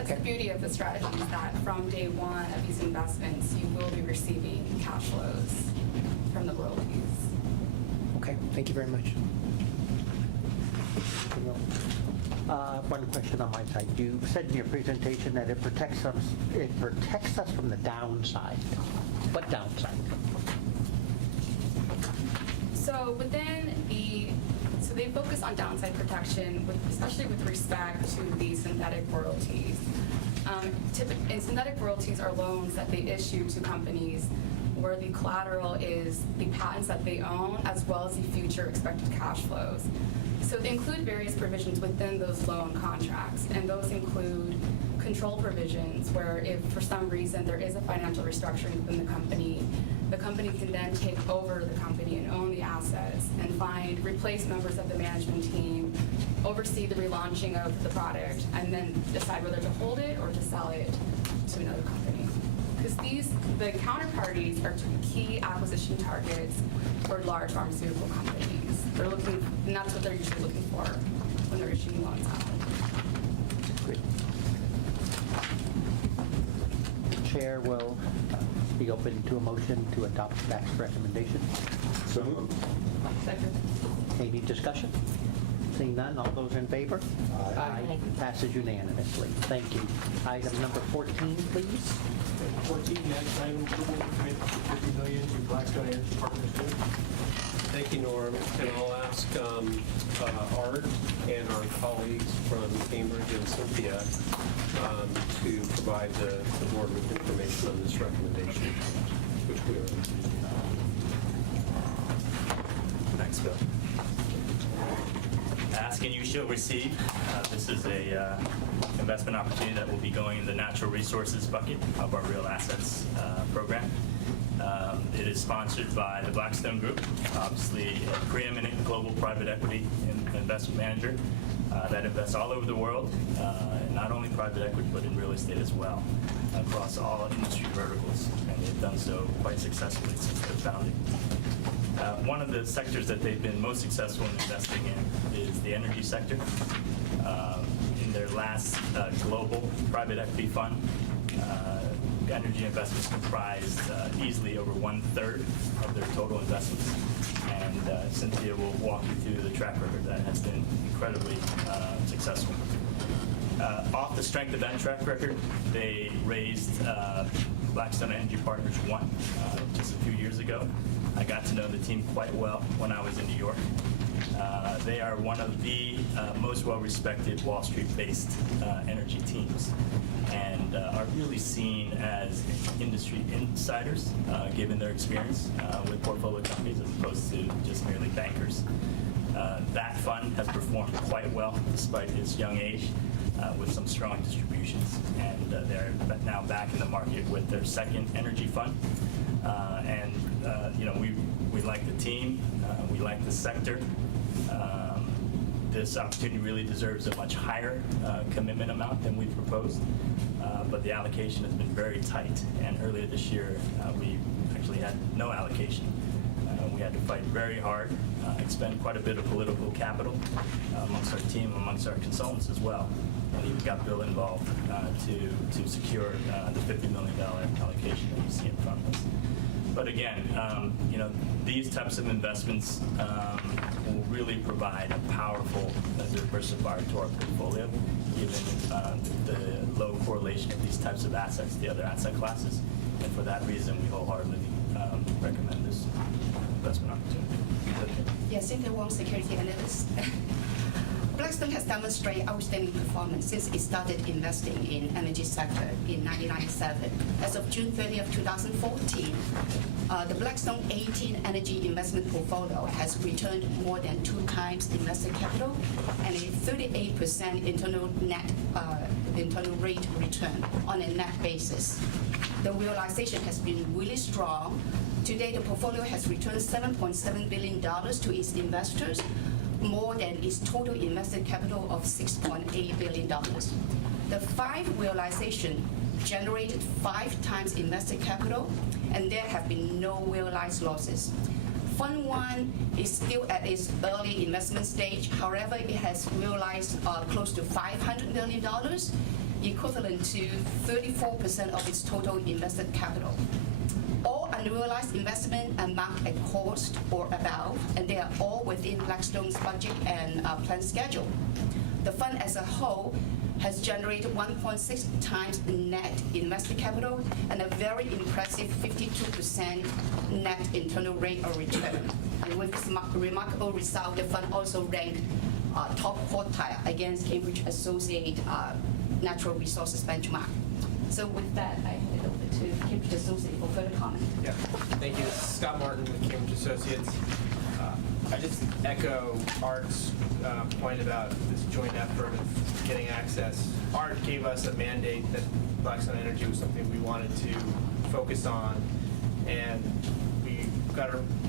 That's the beauty of the strategy, is that from day one of these investments, you will be receiving cash flows from the royalties. Okay, thank you very much. One question on my side. You said in your presentation that it protects us from the downside. What downside? So they focus on downside protection, especially with respect to the synthetic royalties. And synthetic royalties are loans that they issue to companies where the collateral is the patents that they own as well as the future expected cash flows. So they include various provisions within those loan contracts, and those include control provisions where if for some reason there is a financial restructuring within the company can then take over the company and own the assets and replace members of the management team, oversee the relaunching of the product, and then decide whether to hold it or to sell it to another company. Because the counterparties are key acquisition targets for large pharmaceutical companies. And that's what they're usually looking for when they're issuing loans out. Great. Chair will be open to a motion to adopt staff's recommendation. So moved. Second. Any discussion? Seeing none, all those in favor? Aye. Passes unanimously. Thank you. Item number 14, please. 14, action item, approval to commit $50 million to Blackstone Energy Partners. Thank you, Norm. And I'll ask Art and our colleagues from Cambridge and Cynthia to provide the board with information on this recommendation, which we are. Thanks, Bill. Ask and you shall receive. This is a investment opportunity that will be going in the natural resources bucket of our real assets program. It is sponsored by the Blackstone Group, obviously a preeminent global private equity investment manager that invests all over the world, not only private equity, but in real estate as well, across all industry verticals, and they've done so quite successfully since their founding. One of the sectors that they've been most successful in investing in is the energy sector. In their last global private equity fund, energy investments comprised easily over 1/3 of their total investments. And Cynthia will walk you through the track record that has been incredibly successful. Off the strength of that track record, they raised Blackstone Energy Partners 1 just a few years ago. I got to know the team quite well when I was in New York. They are one of the most well-respected Wall Street-based energy teams, and are really seen as industry insiders, given their experience with portfolio companies as opposed to just merely bankers. That fund has performed quite well despite its young age, with some strong distributions, and they're now back in the market with their second energy fund. We like the team, we like the sector. This opportunity really deserves a much higher commitment amount than we've proposed, but the allocation has been very tight, and earlier this year we actually had no allocation. We had to fight very hard, expend quite a bit of political capital amongst our team, amongst our consultants as well, and even got Bill involved to secure the $50 million allocation that you see in front of us. But again, these types of investments will really provide a powerful diversifier to our portfolio, given the low correlation of these types of assets to the other asset classes. And for that reason, we wholeheartedly recommend this investment opportunity. Yes, Cynthia Wong, security analyst. Blackstone has demonstrated outstanding performance since it started investing in energy sector in 1997. As of June 30th, 2014, the Blackstone 18 energy investment portfolio has returned more than 2 times invested capital and a 38% internal rate return on a net basis. The realization has been really strong. Today, the portfolio has returned $7.7 billion to its investors, more than its total invested capital of $6.8 billion. The 5 realization generated 5 times invested capital, and there have been no realized losses. Fund 1 is still at its early investment stage. However, it has realized close to $500 million, equivalent to 34% of its total invested capital. All unrealized investment are marked at cost or above, and they are all within Blackstone's budget and plan schedule. The fund as a whole has generated 1.6 times net invested capital and a very impressive 52% net internal rate of return. And with this remarkable result, the fund also ranked top quartile against Cambridge Associate Natural Resources benchmark. So with that, I hand it over to Cambridge Associate for further comment. Yeah, thank you. This is Scott Martin with Cambridge Associates. I just echo Art's point about this joint effort of getting access. Art gave us a mandate that Blackstone Energy was something we wanted to focus on, and we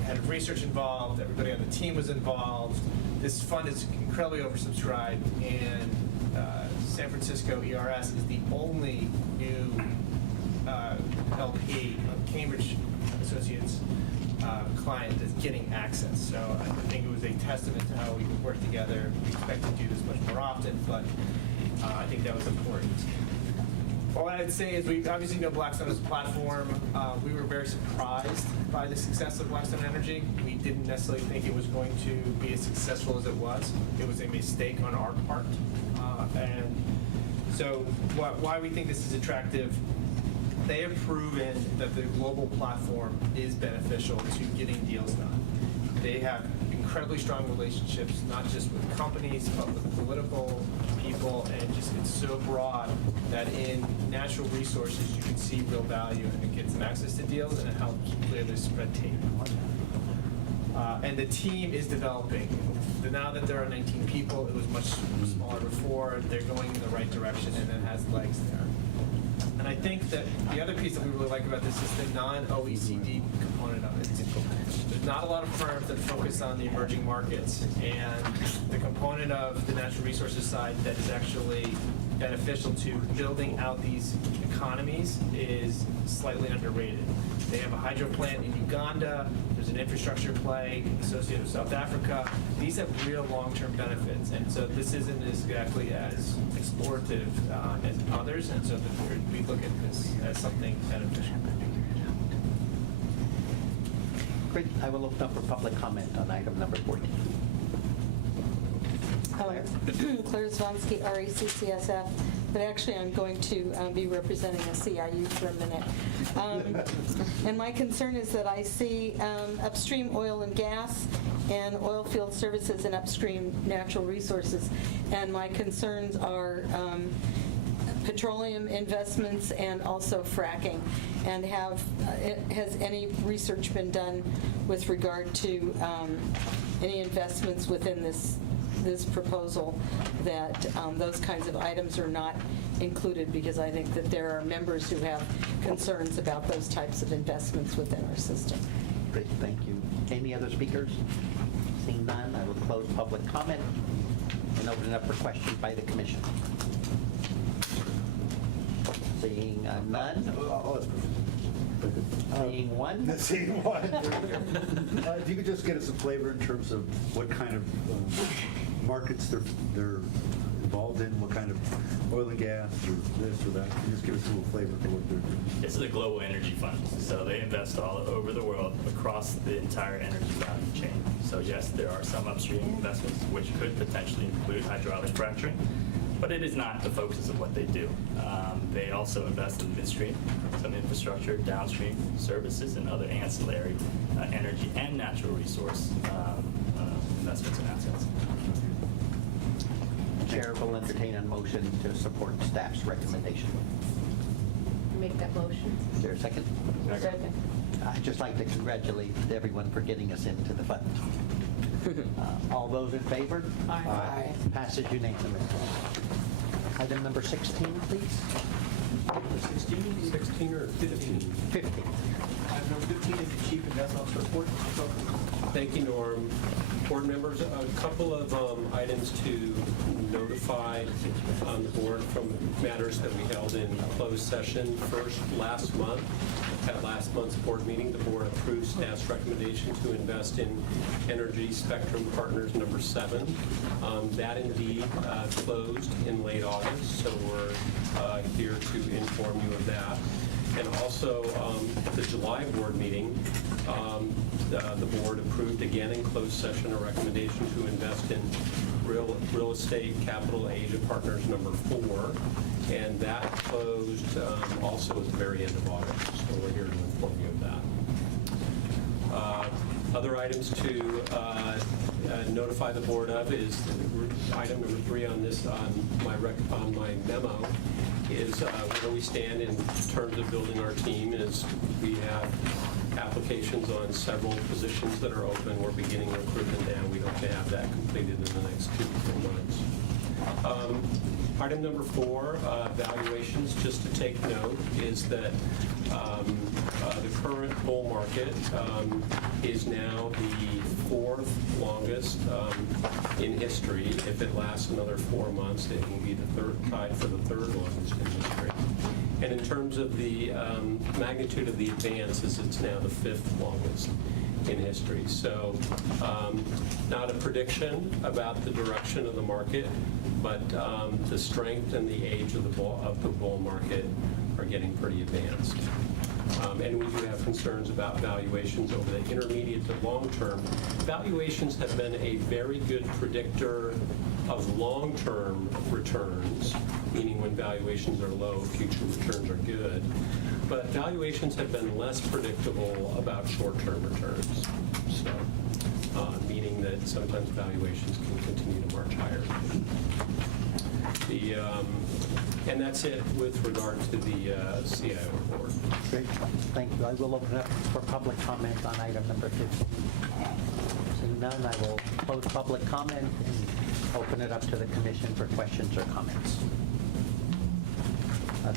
had research involved, everybody on the team was involved. This fund is incredibly oversubscribed, and San Francisco ERS is the only new LP of Cambridge Associates client that's getting access. So I think it was a testament to how we could work together. We expect to do this much more often, but I think that was important. All I'd say is we obviously know Blackstone as a platform. We were very surprised by the success of Blackstone Energy. We didn't necessarily think it was going to be as successful as it was. It was a mistake on our part. And so why we think this is attractive, they have proven that the global platform is beneficial to getting deals done. They have incredibly strong relationships, not just with companies, but with political people, and just it's so broad that in natural resources you can see real value, and it gets them access to deals, and it helps clear the red tape. And the team is developing. Now that there are 19 people, it was much smaller before. They're going in the right direction, and it has legs there. And I think that the other piece that we really like about this is the non-OECD component of it. There's not a lot of firms that focus on the emerging markets, and the component of the natural resources side that is actually beneficial to building out these economies is slightly underrated. They have a hydro plant in Uganda. There's an infrastructure play associated with South Africa. These have real long-term benefits, and so this isn't exactly as explorative as others, and so we look at this as something beneficial. Great. I will open up for public comment on item number 14. Claire Zvonsky, RECCSF, but actually I'm going to be representing a CIU for a minute. And my concern is that I see upstream oil and gas and oil field services and upstream natural resources. And my concerns are petroleum investments and also fracking. And has any research been done with regard to any investments within this proposal that those kinds of items are not included, because I think that there are members who have concerns about those types of investments within our system. Great, thank you. Any other speakers? Seeing none, I will close public comment and open it up for questions by the commission. Seeing none. Seeing one. Seeing one. If you could just get us a flavor in terms of what kind of markets they're involved in, what kind of oil and gas or this or that. Can you just give us a little flavor for what they're doing? This is a global energy fund, so they invest all over the world across the entire energy value chain. So yes, there are some upstream investments which could potentially include hydraulic fracturing, but it is not the focus of what they do. They also invest in midstream, some infrastructure, downstream services, and other ancillary energy and natural resource investments and assets. Chair will entertain a motion to support staff's recommendation. Make that motion. Is there a second? Second. I'd just like to congratulate everyone for getting us into the fund. All those in favor? Aye. Passes unanimously. Item number 16, please. 16 or 15? 15. Item number 15 is the Chief Investment Officer report. Thank you, Norm. Board members, a couple of items to notify the board from matters that we held in closed session. First, last month, at last month's board meeting, the board approved staff's recommendation to invest in Energy Spectrum Partners number 7. That indeed closed in late August, so we're here to inform you of that. And also, the July board meeting, the board approved again in closed session a recommendation to invest in Real Estate Capital Asia Partners number 4, and that closed also at the very end of August, so we're here to inform you of that. Other items to notify the board of is item number 3 on this on my memo is where we stand in terms of building our team. Is we have applications on several positions that are open. We're beginning recruitment now. We hope to have that completed in the next 2 to 4 months. Item number 4, valuations. Just to take note is that the current bull market is now the 4th longest in history. If it lasts another 4 months, it will be the tied for the 3rd longest in history. And in terms of the magnitude of the advances, it's now the 5th longest in history. So not a prediction about the direction of the market, but the strength and the age of the bull market are getting pretty advanced. And we do have concerns about valuations over the intermediate to long term. Valuations have been a very good predictor of long-term returns, meaning when valuations are low, future returns are good. But valuations have been less predictable about short-term returns. So, meaning that sometimes valuations can continue to march higher. And that's it with regard to the CIO report. Great, thank you. I will open up for public comment on item number 15. Seeing none, I will close public comment and open it up to the commission for questions or comments.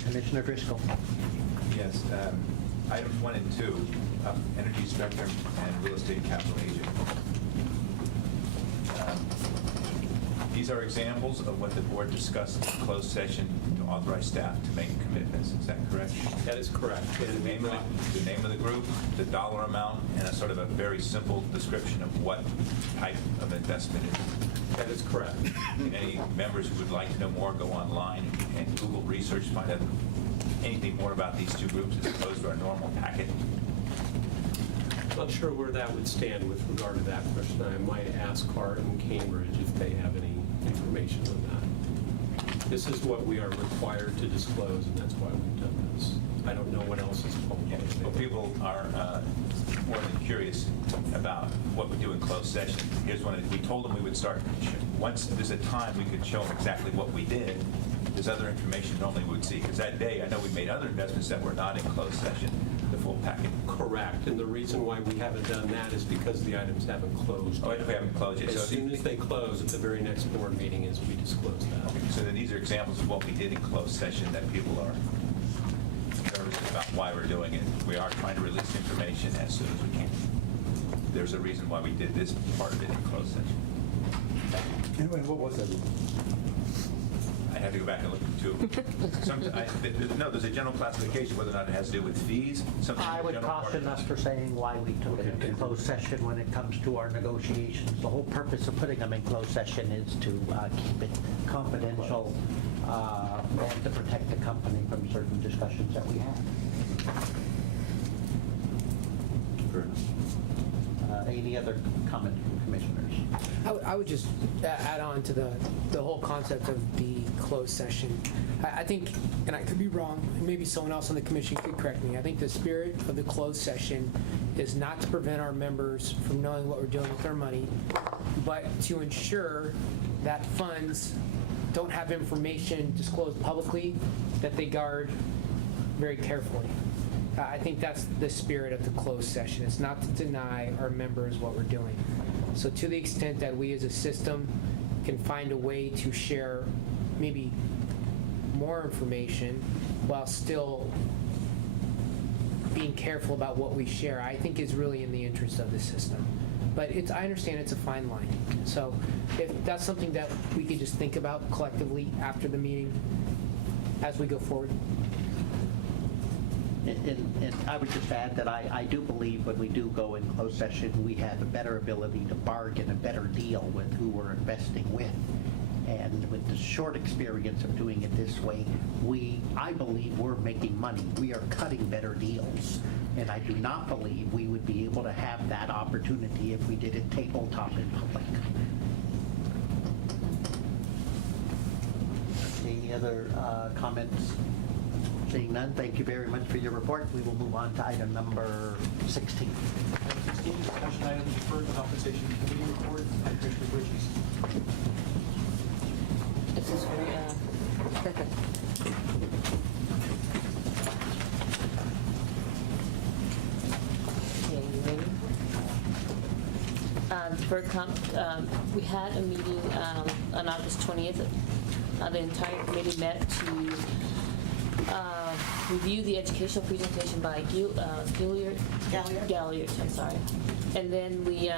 Commissioner Driscoll. Yes, items 1 and 2, Energy Spectrum and Real Estate Capital Asia. These are examples of what the board discussed in closed session to authorize staff to make commitments. Is that correct? That is correct. The name of the group, the dollar amount, and a sort of a very simple description of what type of investment it is. That is correct. And any members who would like to know more, go online and Google research, find out anything more about these 2 groups as opposed to our normal packet. Not sure where that would stand with regard to that question. I might ask Hart and Cambridge if they have any information on that. This is what we are required to disclose, and that's why we've done this. I don't know what else is public. Well, people are more than curious about what we do in closed session. Here's one. We told them we would start. Once there's a time we could show them exactly what we did, there's other information normally we would see. Because that day, I know we made other investments that were not in closed session, the full packet. Correct. And the reason why we haven't done that is because the items haven't closed. Oh, we haven't closed yet. As soon as they close, at the very next board meeting is we disclose that. Okay, so then these are examples of what we did in closed session that people are nervous about why we're doing it. We are trying to release information as soon as we can. There's a reason why we did this part of it in closed session. And what was that? I have to go back and look at no, there's a general classification, whether or not it has to do with fees. I would caution us for saying why we took it into closed session when it comes to our negotiations. The whole purpose of putting them in closed session is to keep it confidential and to protect the company from certain discussions that we have. Any other comment from commissioners? I would just add on to the whole concept of the closed session. I think, and I could be wrong, maybe someone else on the commission could correct me, I think the spirit of the closed session is not to prevent our members from knowing what we're doing with their money, but to ensure that funds don't have information disclosed publicly that they guard very carefully. I think that's the spirit of the closed session. It's not to deny our members what we're doing. So to the extent that we as a system can find a way to share maybe more information while still being careful about what we share, I think is really in the interest of the system. But I understand it's a fine line. So if that's something that we could just think about collectively after the meeting as we go forward. And I would just add that I do believe when we do go in closed session, we have a better ability to bargain a better deal with who we're investing with. And with the short experience of doing it this way, I believe we're making money. We are cutting better deals. And I do not believe we would be able to have that opportunity if we did it tabletop in public. Any other comments? Seeing none, thank you very much for your report. We will move on to item number 16. 16, discussion item, deferred compensation committee report by Commissioner Bridges. This is for, okay, you ready? Deferred comp, we had a meeting on August 20th. The entire committee met to review the educational presentation by Galliard, I'm sorry. And then we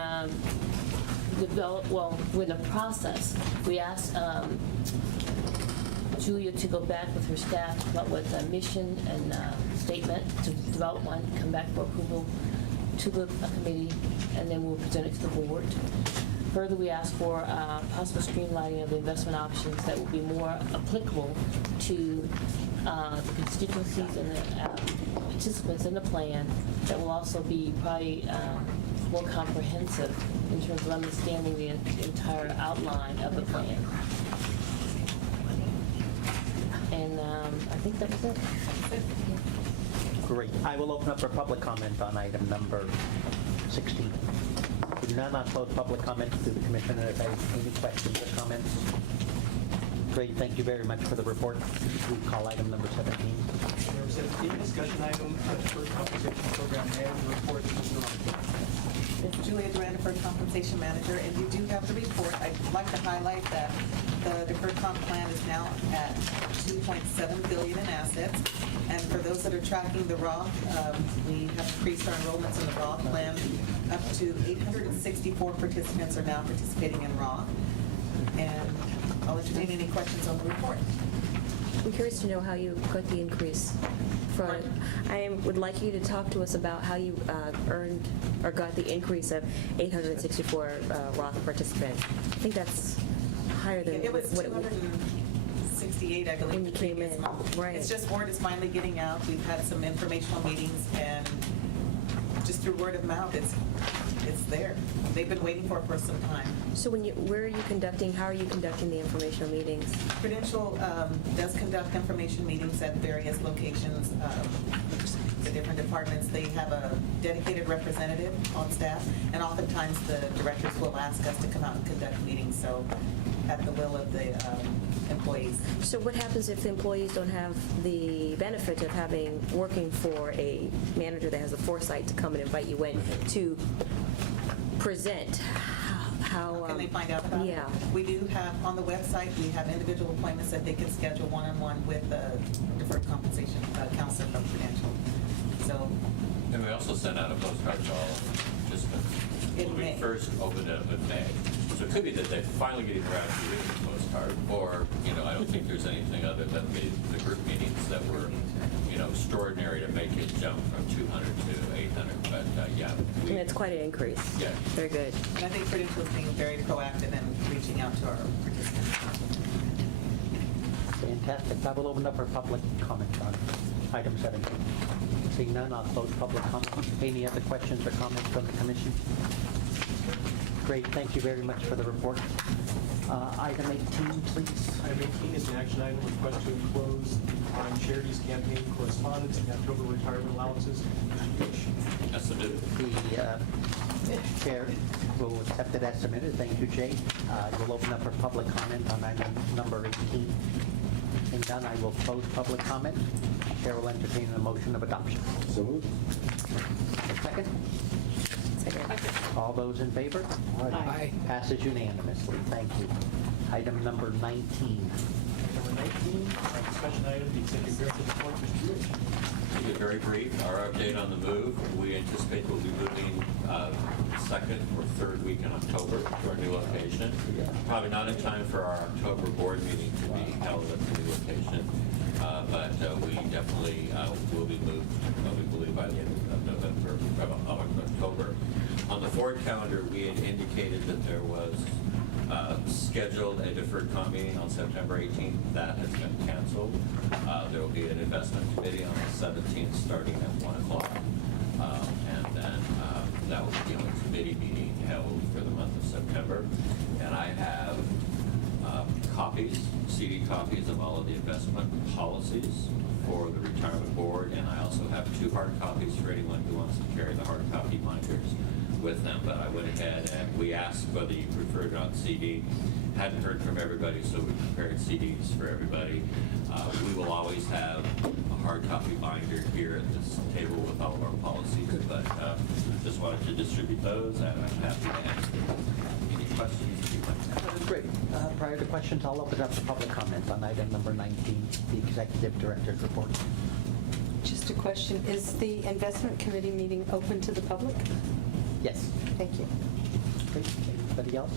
we're in the process. We asked Julia to go back with her staff to come up with a mission and statement, to develop one, come back for approval to the committee, and then we'll present it to the board. Further, we asked for possible streamlining of the investment options that will be more applicable to the constituencies and the participants in the plan, that will also be probably more comprehensive in terms of understanding the entire outline of the plan. And I think that was it. Great. I will open up for public comment on item number 16. Do none, I'll close public comment to the commissioner if any questions or comments. Great, thank you very much for the report. We call item number 17. Number 17, discussion item, deferred compensation program manager report. It's Julia Durand, deferred compensation manager, and you do have the report. I'd like to highlight that the deferred comp plan is now at $2.7 billion in assets. And for those that are tracking the Roth, we have increased our enrollments in the Roth plan up to 864 participants are now participating in Roth. And I'll entertain any questions on the report. I'm curious to know how you got the increase. I would like you to talk to us about how you earned or got the increase of 864 Roth participants. I think that's higher than it was what it 268, I believe, when you came in. Right. It's just word is finally getting out. We've had some informational meetings, and just through word of mouth, it's there. They've been waiting for it for some time. So where are you conducting, how are you conducting the informational meetings? Prudential does conduct information meetings at various locations. The different departments, they have a dedicated representative on staff, and oftentimes the directors will ask us to come out and conduct meetings, so at the will of the employees. So what happens if the employees don't have the benefit of working for a manager that has the foresight to come and invite you in to present? How can they find out about it? We do have, on the website, we have individual appointments that they can schedule one-on-one with the deferred compensation counselor from Prudential. So, and we also sent out a postcard to all participants when we first opened it up in May. So it could be that they're finally getting around to reading the postcard, or, I don't think there's anything other than the group meetings that were, extraordinary to make it jump from 200 to 800. But yeah. And it's quite an increase. Yeah. Very good. And I think Prudential is being very proactive in reaching out to our participants. Fantastic. I will open up for public comment on item 17. Seeing none, I'll close public comment. Any other questions or comments from the commission? Great, thank you very much for the report. Item 18, please. Item 18 is an action item, request to enclose on charities campaign correspondence and October retirement allowances. That's submitted. The chair will accept it as submitted. Thank you, Jay. We'll open up for public comment on item number 18. Being done, I will close public comment. Chair will entertain a motion of adoption. So moved. Second? All those in favor? Aye. Passes unanimously. Thank you. Item number 19. Number 19, discussion item, the executive director's report, Mr. Jewish. keep it very brief. Our update on the move, we anticipate we'll be moving second or third week in October to our new location. Probably not in time for our October board meeting to be held at the new location, but we definitely will be moved, we believe, by the end of November, of October. On the forward calendar, we had indicated that there was scheduled a deferred comp meeting on September 18th. That has been canceled. There will be an investment committee on the 17th starting at 1 o'clock. And then that will be a committee meeting held for the month of September. And I have copies, CD copies of all of the investment policies for the retirement board. And I also have 2 hard copies for anyone who wants to carry the hard copy binders with them. But I went ahead and we asked whether you preferred it on CD. Hadn't heard from everybody, so we prepared CDs for everybody. We will always have a hard copy binder here at this table with all of our policies, but just wanted to distribute those, and I'm happy to answer any questions if you might have. Great. Prior to questions, I'll open up the public comment on item number 19, the Executive Director's report. Just a question, is the investment committee meeting open to the public? Yes. Thank you. Great. Anybody else?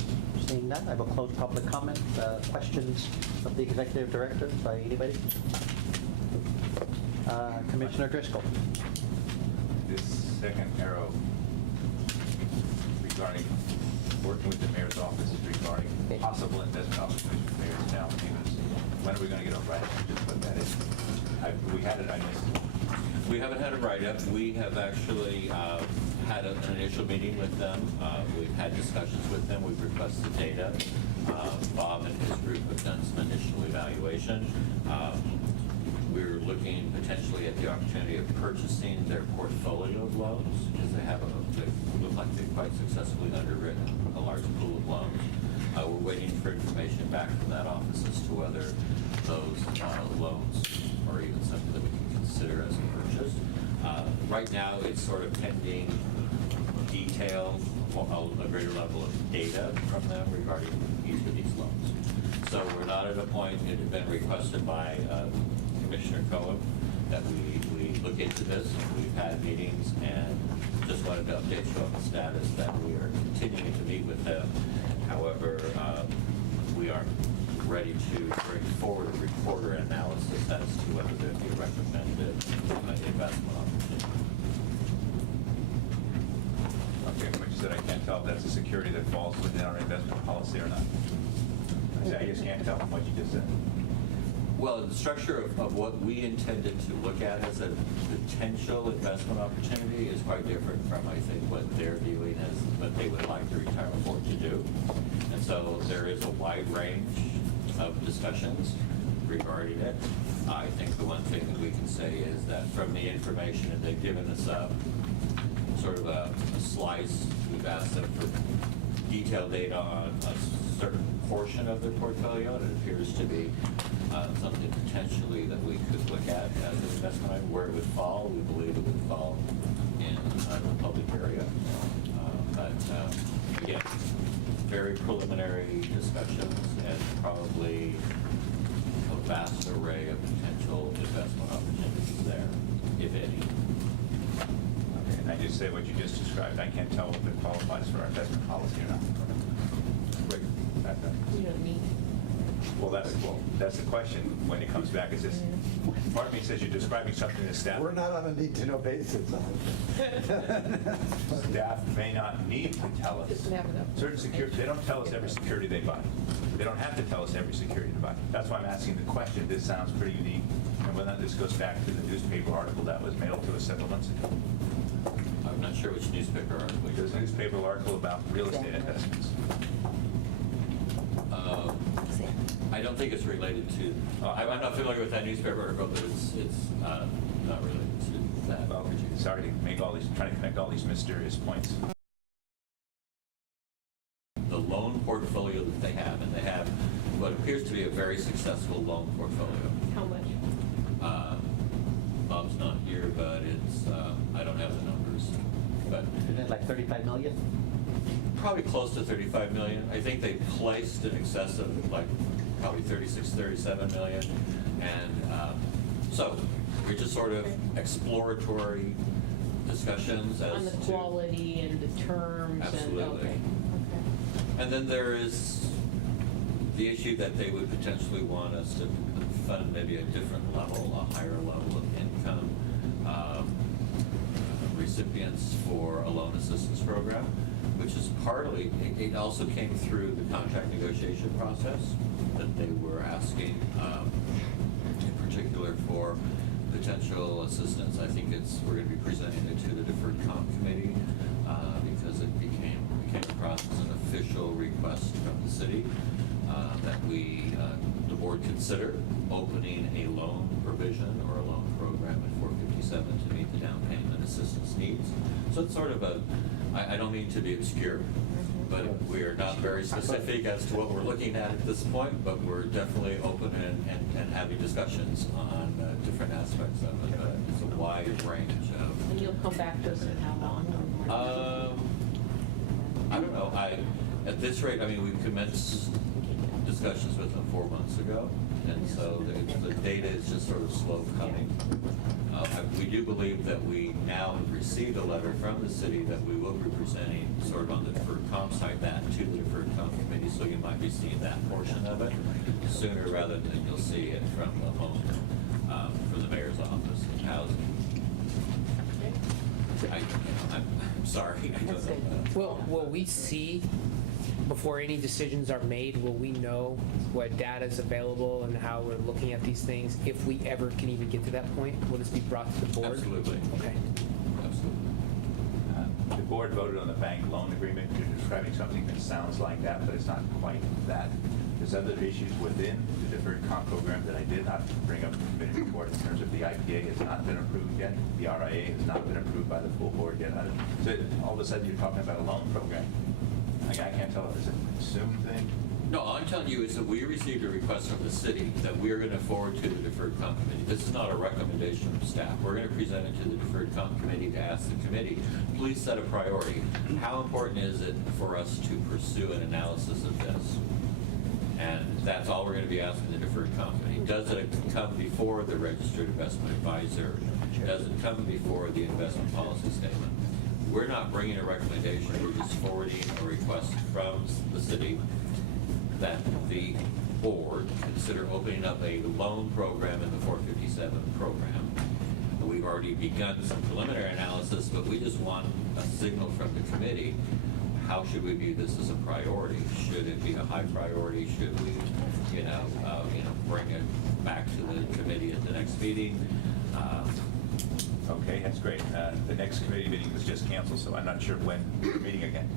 Seeing none, I will close public comment. Questions of the Executive Director by anybody? Commissioner Driscoll. This second arrow regarding working with the mayor's office regarding possible investment opportunities for mayor's down payments. When are we going to get a write-up? Just put that in. We had it, I missed it. We haven't had a write-up. We have actually had an initial meeting with them. We've had discussions with them. We've requested data. Bob and his group have done some initial evaluation. We're looking potentially at the opportunity of purchasing their portfolio of loans because they look like they've quite successfully underwritten a large pool of loans. We're waiting for information back from that office as to whether those loans are even something that we can consider as a purchase. Right now, it's sort of pending detail, a greater level of data from them regarding each of these loans. So we're not at a point, it had been requested by Commissioner Cohen that we look into this. We've had meetings and just wanted to update you on the status that we are continuing to meet with them. However, we aren't ready to bring forward a report or analysis as to whether there be a recommended investment opportunity. Okay, but you said I can't tell if that's a security that falls within our investment policy or not. I just can't tell from what you just said. Well, the structure of what we intended to look at as a potential investment opportunity is quite different from, I think, what they're viewing as what they would like the retirement board to do. And so there is a wide range of discussions regarding it. I think the one thing that we can say is that from the information that they've given us sort of a slice, we've asked them for detailed data on a certain portion of their portfolio, and it appears to be something potentially that we could look at as an investment. Where it would fall, we believe it would fall in the public area. But again, very preliminary discussions and probably a vast array of potential investment opportunities there, if any. Okay, and I just say what you just described. I can't tell if it qualifies for our investment policy or not. Great. You don't need. Well, that's the question when it comes back. Is this, part of me says you're describing something that staff. We're not on a need-to-know basis. Staff may not need to tell us. Just never know. Certain security, they don't tell us every security they buy. They don't have to tell us every security they buy. That's why I'm asking the question. This sounds pretty unique. And whether this goes back to the newspaper article that was mailed to us several months ago. I'm not sure which newspaper article. There's a newspaper article about real estate investments. I don't think it's related to, I'm not familiar with that newspaper article, but it's not related to that. Well, sorry to make all these, trying to connect all these mysterious points. The loan portfolio that they have, and they have what appears to be a very successful loan portfolio. How much? Bob's not here, but it's, I don't have the numbers, but. Isn't it like 35 million? Probably close to 35 million. I think they placed in excess of like probably 36, 37 million. And so They're just sort of exploratory discussions as On the to- quality and the terms and, Absolutely. okay. And then there is the issue that they would potentially want us to fund maybe a different level, a higher level of income recipients for a loan assistance program, which is partly, it also came through the contract negotiation process that they were asking, in particular for potential assistance. I think we're going to be presenting it to the Deferred Comp Committee because it became across as an official request from the city that the board consider opening a loan provision or a loan program at 457 to meet the down payment assistance needs. So it's sort of I don't mean to be obscure, but we're not very specific as to what we're looking at this point, but we're definitely open and having discussions on different aspects of it. It's a wide range of. And you'll come back to us in how long? I don't know. At this rate, I mean, we commenced discussions with them 4 months ago, and so the data is just sort of slow coming. We do believe that we now have received a letter from the city that we will be presenting sort of on the deferred comp side that to the deferred comp committee, so you might be seeing that portion of it sooner rather than you'll see it from the home, from the mayor's office and housing. I'm sorry. I don't know. Will we see, before any decisions are made, will we know what data is available and how we're looking at these things, if we ever can even get to that point? Will this be brought to the board? Absolutely. Okay. The board voted on the bank loan agreement. You're describing something that sounds like that, but it's not quite that. There's other issues within the deferred comp program that I did not bring up in the committee report in terms of the IPA has not been approved yet. The RIA has not been approved by the full board yet. So all of a sudden you're talking about a loan program. I can't tell if it's a consumed thing. No, all I'm telling you is that we received a request from the city that we're going to forward to the Deferred Comp Committee. This is not a recommendation from staff. We're going to present it to the Deferred Comp Committee to ask the committee, please set a priority. How important is it for us to pursue an analysis of this? And that's all we're going to be asking the Deferred Comp Committee. Does it come before the Registered Investment Advisor? Does it come before the investment policy statement? We're not bringing a recommendation. We're just forwarding a request from the city that the board consider opening up a loan program in the 457 program. We've already begun some preliminary analysis, but we just want a signal from the committee. How should we view this as a priority? Should it be a high priority? Should we, bring it back to the committee at the next meeting? Okay, that's great. The next committee meeting was just canceled, so I'm not sure when we're meeting again.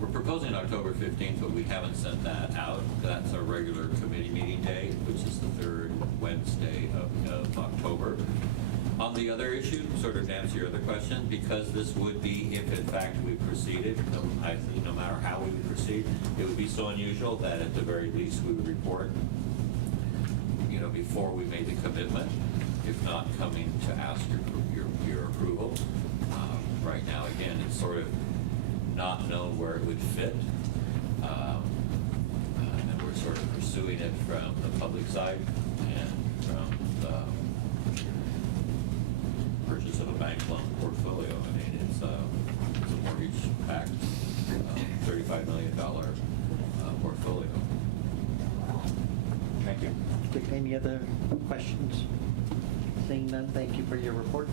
We're proposing October 15th, but we haven't sent that out. That's our regular committee meeting day, which is the third Wednesday of October. On the other issue, sort of to answer your other question, because this would be, if in fact we proceeded, I think no matter how we would proceed, it would be so unusual that at the very least we would report, before we made the commitment, if not coming to ask your approval. Right now, again, it's sort of not known where it would fit. And we're sort of pursuing it from the public side and from the purchase of a bank loan portfolio. I mean, it's a mortgage-backed $35 million portfolio. Thank you. Any other questions? Seeing none, thank you for your report.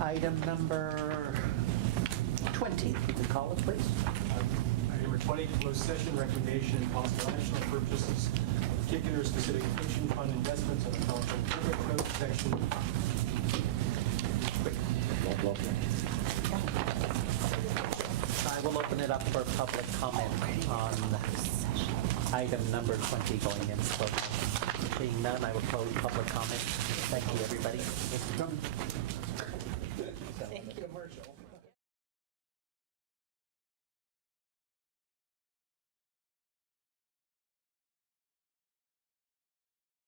Item number 20, if you could call it, please. Item number 20, closed session, recommendation and possible action on purchases of particular specific pension fund investments under California Corporate Code section. I will open it up for public comment on item number 20 going in closed. Seeing none, I will close public comment. Thank you, everybody. Mr. Drummond.